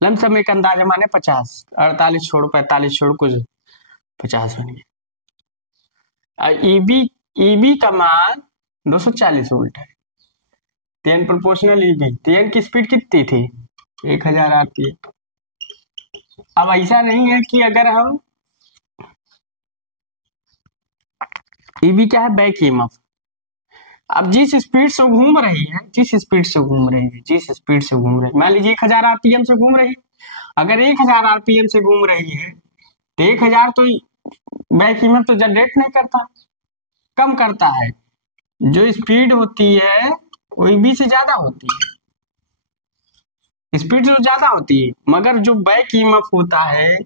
लमसम एक अंदाज माने 50, 48 छोड़ 45 छोड़ कुछ 50 बन गया। ईबी का मान 240 वोल्ट है, टेन प्रोपोर्शनल ईबी। टेन की स्पीड कितनी थी 1000 आरपीएम। अब ऐसा नहीं है कि अगर हम ईबी क्या है, बैक ईएमएफ। अब जिस स्पीड से घूम रही है, मान लीजिए 1000 आरपीएम से घूम रही है। अगर 1000 आरपीएम से घूम रही है तो 1000 तो बैक ईएमएफ तो जनरेट नहीं करता, कम करता है। जो स्पीड होती है वो ईबी से ज्यादा होती है, स्पीड जो ज्यादा होती है, मगर जो बैक ईएमएफ होता है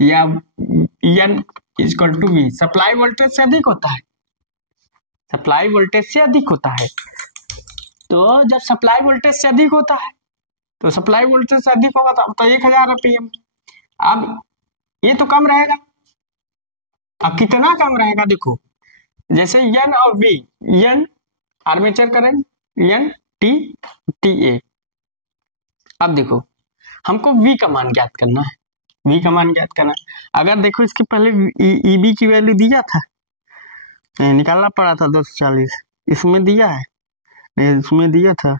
या N equal to V, supply voltage से अधिक होता है, सप्लाई वोल्टेज से अधिक होता है। तो जब सप्लाई वोल्टेज से अधिक होता है तो सप्लाई वोल्टेज से अधिक होगा तो 1000 आरपीएम। अब ये तो कम रहेगा। अब कितना कम रहेगा देखो, जैसे एन और V, N armature current, N T T A. अब देखो हमको वी का मान ज्ञात करना है, वी का मान ज्ञात करना है। अगर देखो इसके पहले ईबी की वैल्यू दिया था, निकालना पड़ा था 240, इसमें दिया है नहीं, इसमें दिया था,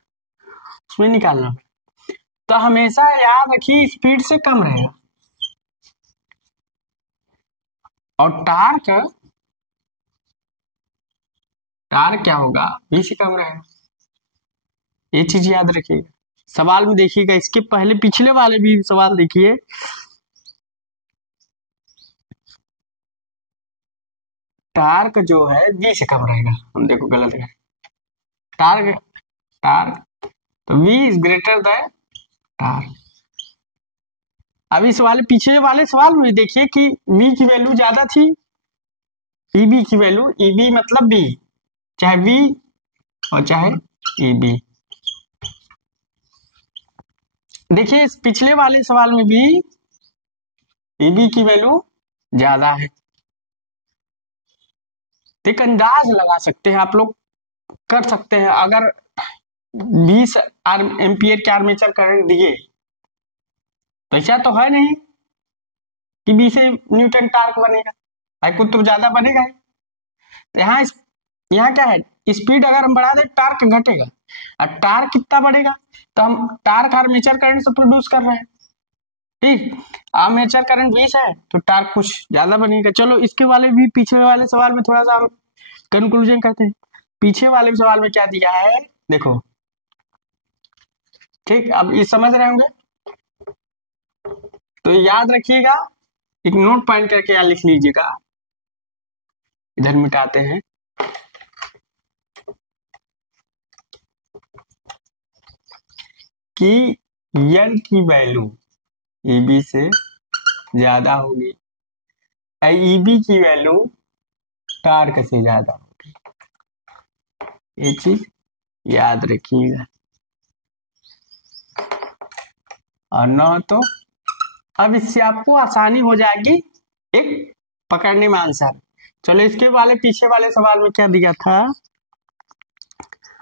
उसमें निकालना। तो हमेशा याद रखिए स्पीड से कम रहेगा, और टार्क क्या होगा, वी से कम रहेगा। ये चीज याद रखिएगा। सवाल में देखिएगा, इसके पहले पिछले वाले भी सवाल देखिए, टार्क जो है वी से कम रहेगा। हम देखो गलत है, टार्क तो V is greater than torque. अब इस वाले पीछे वाले सवाल में देखिए कि वी की वैल्यू ज्यादा थी, ईबी की वैल्यू, ईबी मतलब बी, चाहे वी और चाहे ईबी। देखिए इस पिछले वाले सवाल में भी ईबी की वैल्यू ज्यादा है। एक अंदाज लगा सकते हैं आप लोग, कर सकते हैं। अगर 20 एम्पियर के आर्मेचर करंट दिए तो ऐसा तो है नहीं कि 20 न्यूटन टार्क बनेगा, भाई कुछ तो ज्यादा बनेगा ही। तो यहाँ क्या है, स्पीड अगर हम बढ़ा दें टार्क घटेगा, और टार्क कितना बढ़ेगा, तो हम टार्क आर्मेचर करंट से प्रोड्यूस कर रहे हैं, ठीक। आर्मेचर करंट 20 है तो टार्क कुछ ज्यादा बनेगा। चलो इसके वाले भी पीछे वाले सवाल में थोड़ा सा हम कंक्लूजन करते हैं। पीछे वाले सवाल में क्या दिया है देखो, ठीक। अब ये समझ रहे होंगे तो याद रखिएगा, एक नोट पॉइंट करके यहाँ लिख लीजिएगा, इधर मिटाते हैं। कि एन की वैल्यू ईबी से ज्यादा होगी, ईबी की वैल्यू टार्क से ज्यादा होगी, ये चीज याद रखिएगा। और न तो अब इससे आपको आसानी हो जाएगी एक पकड़ने में आंसर। चलो इसके वाले पीछे वाले सवाल में क्या दिया था,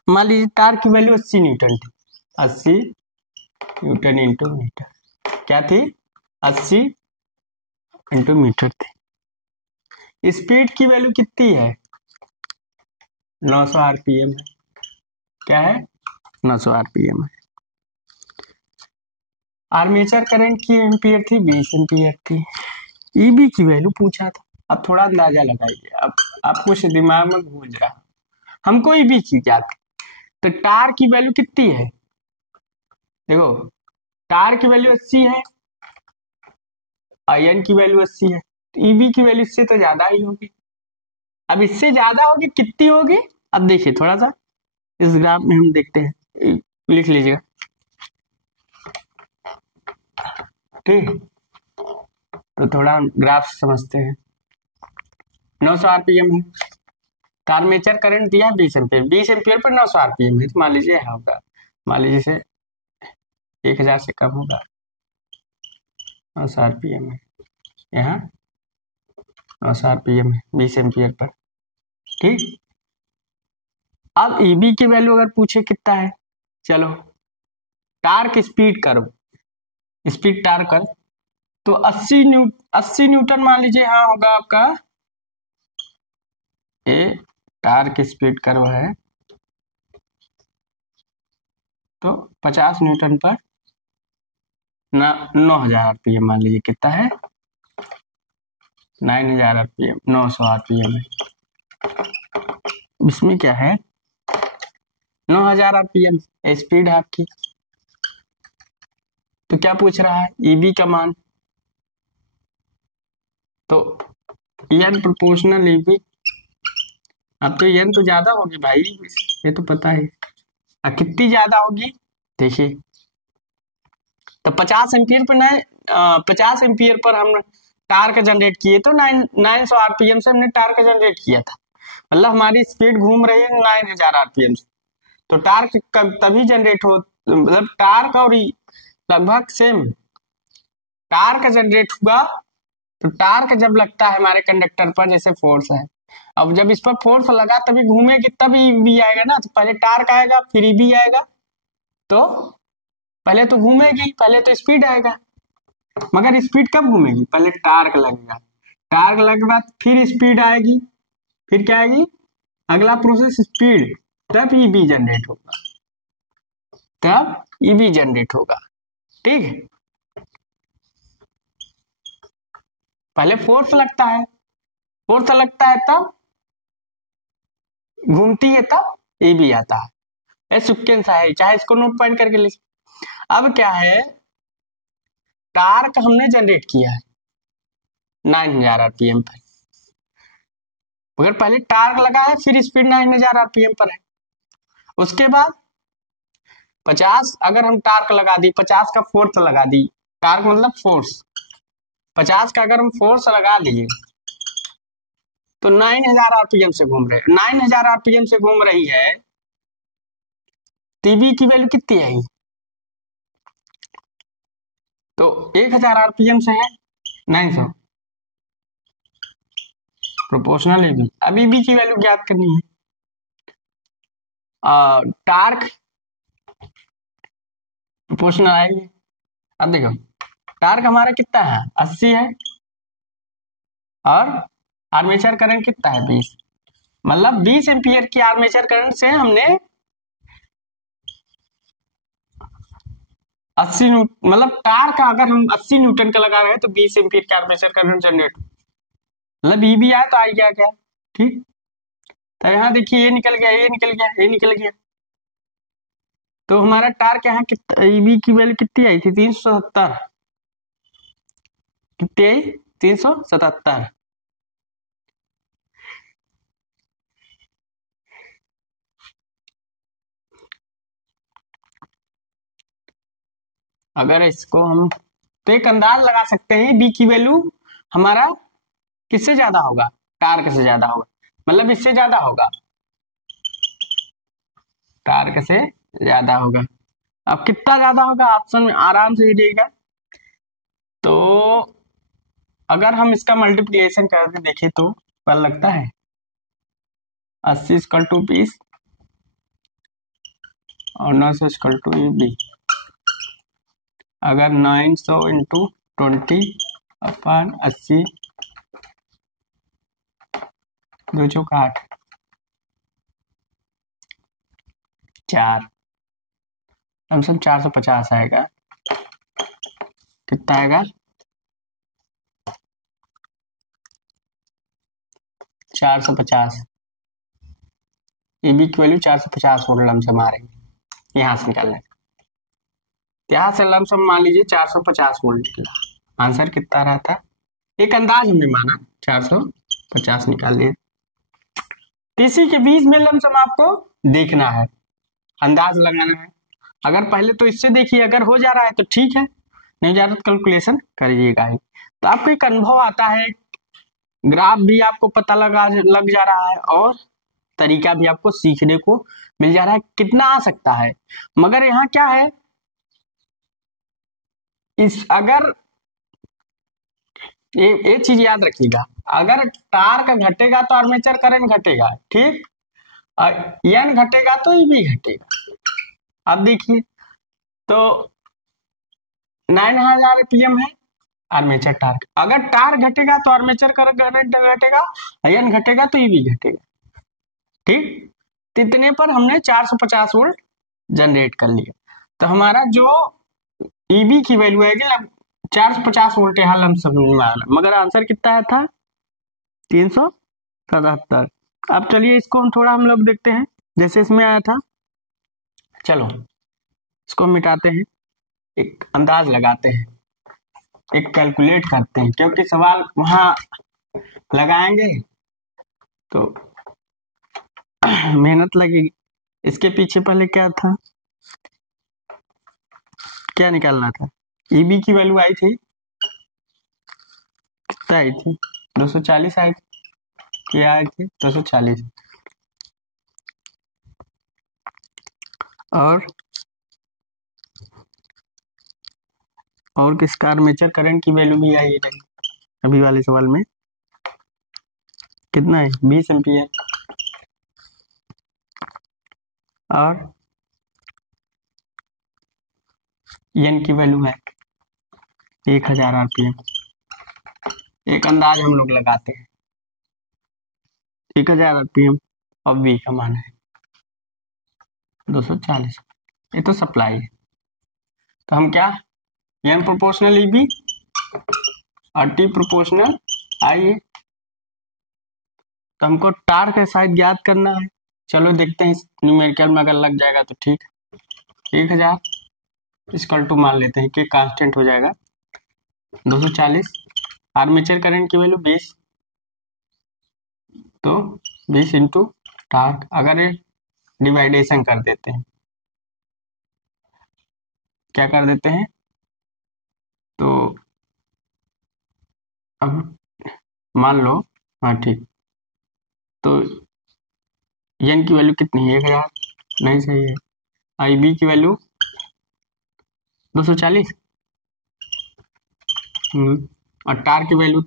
मान लीजिए टार्क की वैल्यू 80 न्यूटन थी, 80 न्यूटन इंटू मीटर, क्या थी 80 इंटू मीटर थी। स्पीड की वैल्यू कितनी है 900 आरपीएम है, क्या है 900 आरपीएम है। आर्मेचर करंट की एम्पियर थी 20 एम्पियर थी। ईबी की वैल्यू पूछा था, अब थोड़ा अंदाजा लगाइए, अब आप कुछ दिमाग में घूम रहा, हमको ईबी की क्या थी, तो टार की वैल्यू कितनी है, देखो टार की वैल्यू 80 है, आयन की वैल्यू 80 है, तो ईबी की वैल्यू इससे तो ज्यादा ही होगी। अब इससे ज्यादा होगी, कितनी होगी, अब देखिए थोड़ा सा इस ग्राफ में हम देखते हैं, लिख लीजिएगा, ठीक। तो थोड़ा ग्राफ समझते हैं। 900 आरपीएम है, आर्मेचर करंट दिया 20 एम्पियर, 20 एम्पियर पर 900 आरपीएम है, तो मान लीजिए होगा मान लीजिए इसे 1000 से कम होगा, 900 आरपीएम है, यहाँ 900 आरपीएम है 20 एम्पियर पर। ठीक, अब ईबी की वैल्यू अगर पूछे कितना है, चलो torque speed curve, speed torque curve, तो 80 न्यूटन मान लीजिए यहाँ होगा आपका, ये टार्क स्पीड कर्व है, तो 50 न्यूटन पर 9000 आरपीएम मान लीजिए कितना है, 9000 आरपीएम, 900 आरपीएम है, इसमें क्या है 9000 आरपीएम स्पीड है आपकी। तो क्या पूछ रहा है, ईबी का मान, तो एन प्रोपोर्शनल ईबी, अब तो एन तो ज्यादा होगी भाई, ये तो पता है, कितनी ज्यादा होगी देखिए, तो 50 एम्पियर पर 50 एम्पियर पर हम टार्क जनरेट किए, तो 900 आरपीएम से हमने टार्क जनरेट किया था, मतलब हमारी स्पीड घूम रही है 9000 आरपीएम से, तो टार्क तभी जनरेट हो, मतलब टार्क और लगभग सेम टार्क जनरेट हुआ, तो टार्क जब लगता है हमारे कंडक्टर पर, जैसे फोर्स है, अब जब इस पर फोर्स लगा तभी घूमेगी, तभी ईबी आएगा ना, तो पहले टार्क आएगा फिर ईबी आएगा, तो पहले तो घूमेगी, पहले तो स्पीड आएगा, मगर स्पीड कब घूमेगी, पहले टार्क लगेगा, टार्क लगने बाद फिर स्पीड आएगी, फिर क्या आएगी, अगला प्रोसेस स्पीड, तब ईबी जनरेट होगा, तब ईबी जनरेट होगा। ठीक है, पहले फोर्स लगता है, फोर्स लगता है तब घूमती है, तब ईबी आता है, ये सिक्वेंस है, चाहे इसको नोट पॉइंट करके लिख। अब क्या है, टार्क हमने जनरेट किया है 9000 आरपीएम पर, मगर पहले टार्क लगा है, फिर स्पीड 9000 आरपीएम पर है, उसके बाद 50 अगर हम टार्क लगा दी, 50 का फोर्स लगा दी, टार्क मतलब फोर्स, 50 का अगर हम फोर्स लगा दिए, तो 9000 आरपीएम से घूम रहे, 9000 आरपीएम से घूम रही है, टीबी की वैल्यू कितनी आई, तो 1000 आरपीएम से है 900, प्रोपोर्शनल ईबी। अब ईबी की वैल्यू ज्ञात करनी है, टार्क प्रोपोर्शनल आएगी। अब देखो टार्क हमारा कितना है 80 है, और आर्मेचर करंट कितना है 20, मतलब 20 एम्पियर की आर्मेचर करंट से हमने 80 मतलब टार्क अगर हम 80 न्यूटन का लगा रहे हैं, तो 20 एम्पियर की आर्मेचर करंट जनरेट, मतलब ईबी आया तो आई गया क्या। ठीक, तो यहाँ देखिए ये निकल गया, ये निकल गया, ये निकल गया, तो हमारा टार्क यहाँ कितना, ईबी की वैल्यू कितनी आई थी 370, कितनी आई 377। अगर इसको हम, तो एक अंदाज लगा सकते हैं बी की वैल्यू हमारा किससे ज्यादा होगा, टार्क से ज्यादा होगा, मतलब इससे ज्यादा होगा, टार्क से ज्यादा होगा। अब कितना ज्यादा होगा ऑप्शन में आराम से दिएगा, तो अगर हम इसका मल्टीप्लिकेशन करके देखें तो पता लगता है 80 = 20 और 900 = ईबी, अगर 900 × 20/80 2 × 8 4, कम से कम 450 आएगा, कितना आएगा 450, ईबी की वैल्यू 450 वोल्ट लमसम आ रही है, यहाँ से निकालने, यहाँ से लमसम मान लीजिए 450 वोल्ट निकला, आंसर कितना रहा था, एक अंदाज हमने माना 450 निकाल लिए। इसी के बीच में लमसम आपको देखना है, अंदाज लगाना है, अगर पहले तो इससे देखिए, अगर हो जा रहा है तो ठीक है, नहीं जा रहा तो कैलकुलेशन करिएगा ही, तो आपको एक अनुभव आता है, ग्राफ भी आपको पता लग जा रहा है, और तरीका भी आपको सीखने को मिल जा रहा है, कितना आ सकता है। मगर यहाँ क्या है, इस अगर ये चीज याद रखिएगा, अगर टार्क घटेगा तो आर्मेचर करंट घटेगा, ठीक, और एन घटेगा तो ईबी घटेगा। अब देखिए, तो 9000 rpm है आर्मेचर टार्क, अगर टार्क घटेगा तो आर्मेचर करंट घटेगा, एन घटेगा तो ईबी घटेगा, ठीक। तो इतने पर हमने 450 वोल्ट जनरेट कर लिया। तो हमारा जो ईबी की वैल्यू आएगी 450 वोल्ट यहाँ लमसम में आ रहा, मगर आंसर कितना आया था 377। अब चलिए इसको हम लोग देखते हैं, जैसे इसमें आया था। चलो इसको मिटाते हैं, एक अंदाज लगाते हैं, एक कैलकुलेट करते हैं, क्योंकि सवाल वहां लगाएंगे तो मेहनत लगेगी। इसके पीछे पहले क्या था, क्या निकालना था, ईबी की वैल्यू आई थी, कितना आई थी 240 आई थी, क्या आई थी 240, और किसका आर्मेचर करंट की वैल्यू भी आई है अभी वाले सवाल में, कितना है 20 एम्पियर, और एन की वैल्यू है 1000 आरपीएम। एक अंदाज हम लोग लगाते हैं, 1000 आरपीएम और वी का मान है 240, ये तो सप्लाई है। तो हम क्या, एन प्रोपोर्शनल ईबी और टी प्रोपोर्शनल आई है। तो हमको टार्क शायद ज्ञात करना है, चलो देखते हैं, न्यूमेरिकल में अगर लग जाएगा तो ठीक है। 1000 इसकल टू मान लेते हैं कि कांस्टेंट हो जाएगा 240, आर्मेचर करंट की वैल्यू 20, तो 20 इंटू टार्क, अगर ये डिवाइडेशन कर देते हैं, क्या कर देते हैं, तो अब मान लो, हाँ ठीक, तो एन की वैल्यू कितनी है 1000, नहीं सही है, आई बी की वैल्यू 240, और टार्क की वैल्यू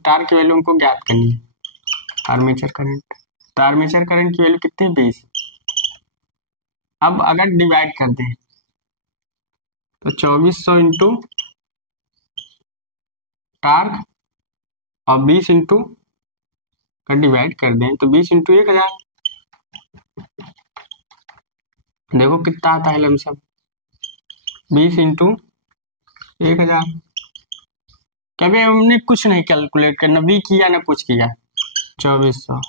हमको ज्ञात करनी है, आर्मेचर करंट। तो आर्मेचर करंट की वैल्यू कितनी है 20। अब अगर डिवाइड कर दें तो 2400 इंटू टार्क और 20 इंटू का डिवाइड कर दें तो 20 इंटू 1000, देखो कितना आता है लमसम, 20 इंटू 1000। कभी हमने कुछ नहीं कैलकुलेट करना, भी किया ना कुछ किया, 2400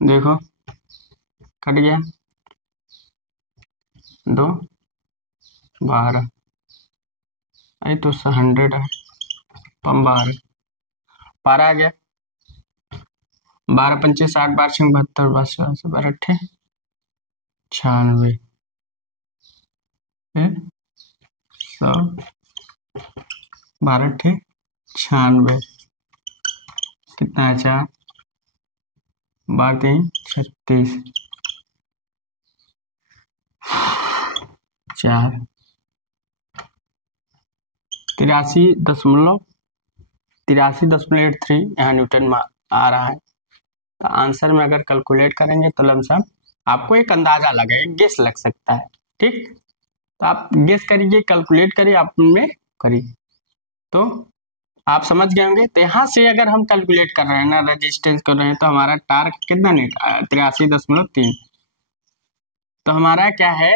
देखो कट गया, 2 12, अरे तो 100 है, 12 12 आ गया, 12 पंचे 60, 12 छः 72, 12 अट्ठे 96, 100, 12 अट्ठे 96, कितना है 4, 12 3 36, 4 83.83 यहाँ न्यूटन में आ रहा है। तो आंसर में अगर कैलकुलेट करेंगे तो लमसम आपको एक अंदाजा लगेगा, गेस लग सकता है, ठीक। तो आप गेस करिए, कैलकुलेट करिए, आप में करिए, तो आप समझ गए होंगे। तो यहाँ से अगर हम कैलकुलेट कर रहे हैं ना, रेजिस्टेंस कर रहे हैं, तो हमारा टार्क कितना नहीं 83.3, तो हमारा क्या है,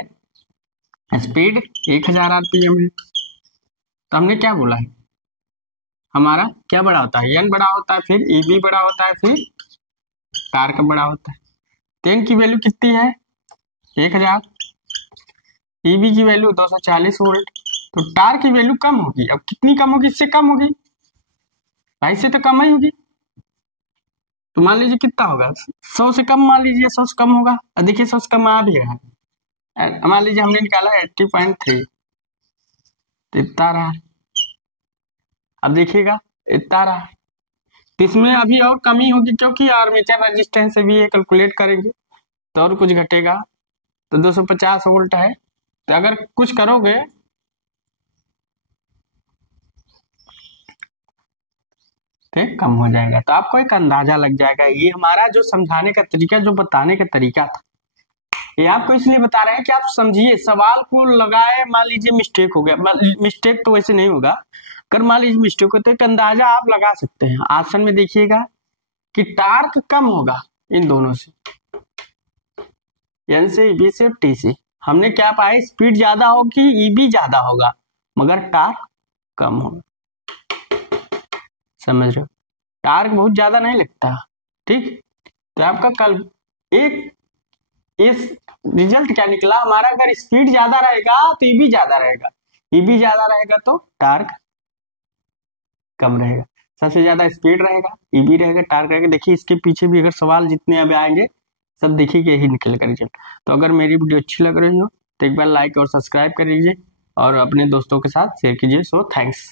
स्पीड 1000 आरपीएम है। तो हमने क्या बोला है, हमारा क्या बड़ा होता है, एन बड़ा होता है, फिर ईबी बड़ा होता है, फिर टार्क बड़ा होता है। तो एन की वैल्यू कितनी है 1000, ईबी की वैल्यू 240 वोल्ट, तो टार्क की वैल्यू कम होगी। अब कितनी कम होगी, इससे कम होगी भाई, से तो कम ही होगी। तो मान लीजिए कितना होगा, 100 से कम, मान लीजिए 100 से कम होगा, और देखिए 100 से कम आ भी रहा है, मान लीजिए हमने निकाला 80.3, तो इतना रहा, अब देखिएगा इतना रहा। तो इसमें अभी और कमी होगी, क्योंकि आर्मेचर रेजिस्टेंस से भी ये कैलकुलेट करेंगे, तो और कुछ घटेगा, तो 250 वोल्ट है, तो अगर कुछ करोगे तो कम हो जाएगा। तो आपको एक अंदाजा लग जाएगा। ये हमारा जो समझाने का तरीका, जो बताने का तरीका था, ये आपको इसलिए बता रहे हैं कि आप समझिए। सवाल को लगाए, मान लीजिए मिस्टेक हो गया, मिस्टेक तो वैसे नहीं होगा, अगर मान लीजिए मिस्टेक हो तो एक अंदाजा आप लगा सकते हैं। ऑप्शन में देखिएगा कि टार्क कम होगा इन दोनों से, एन से, ईबी से और टी से। हमने क्या पाया, स्पीड ज्यादा होगी, ईबी ज्यादा होगा, मगर टार्क कम होगा। समझ रहे हो, टार्क बहुत ज्यादा नहीं लगता। ठीक, तो आपका कल एक इस रिजल्ट क्या निकला हमारा, अगर स्पीड ज्यादा रहेगा तो ईबी ज्यादा रहेगा, ईबी ज्यादा रहेगा तो टार्क कम रहेगा। सबसे ज्यादा स्पीड रहेगा, ईबी रहेगा, टार्क रहेगा। देखिए इसके पीछे भी अगर सवाल जितने अब आएंगे सब देखिए यही निकल कर रिजल्ट। तो अगर मेरी वीडियो अच्छी लग रही हो तो एक बार लाइक और सब्सक्राइब कर लीजिए और अपने दोस्तों के साथ शेयर कीजिए। So thanks.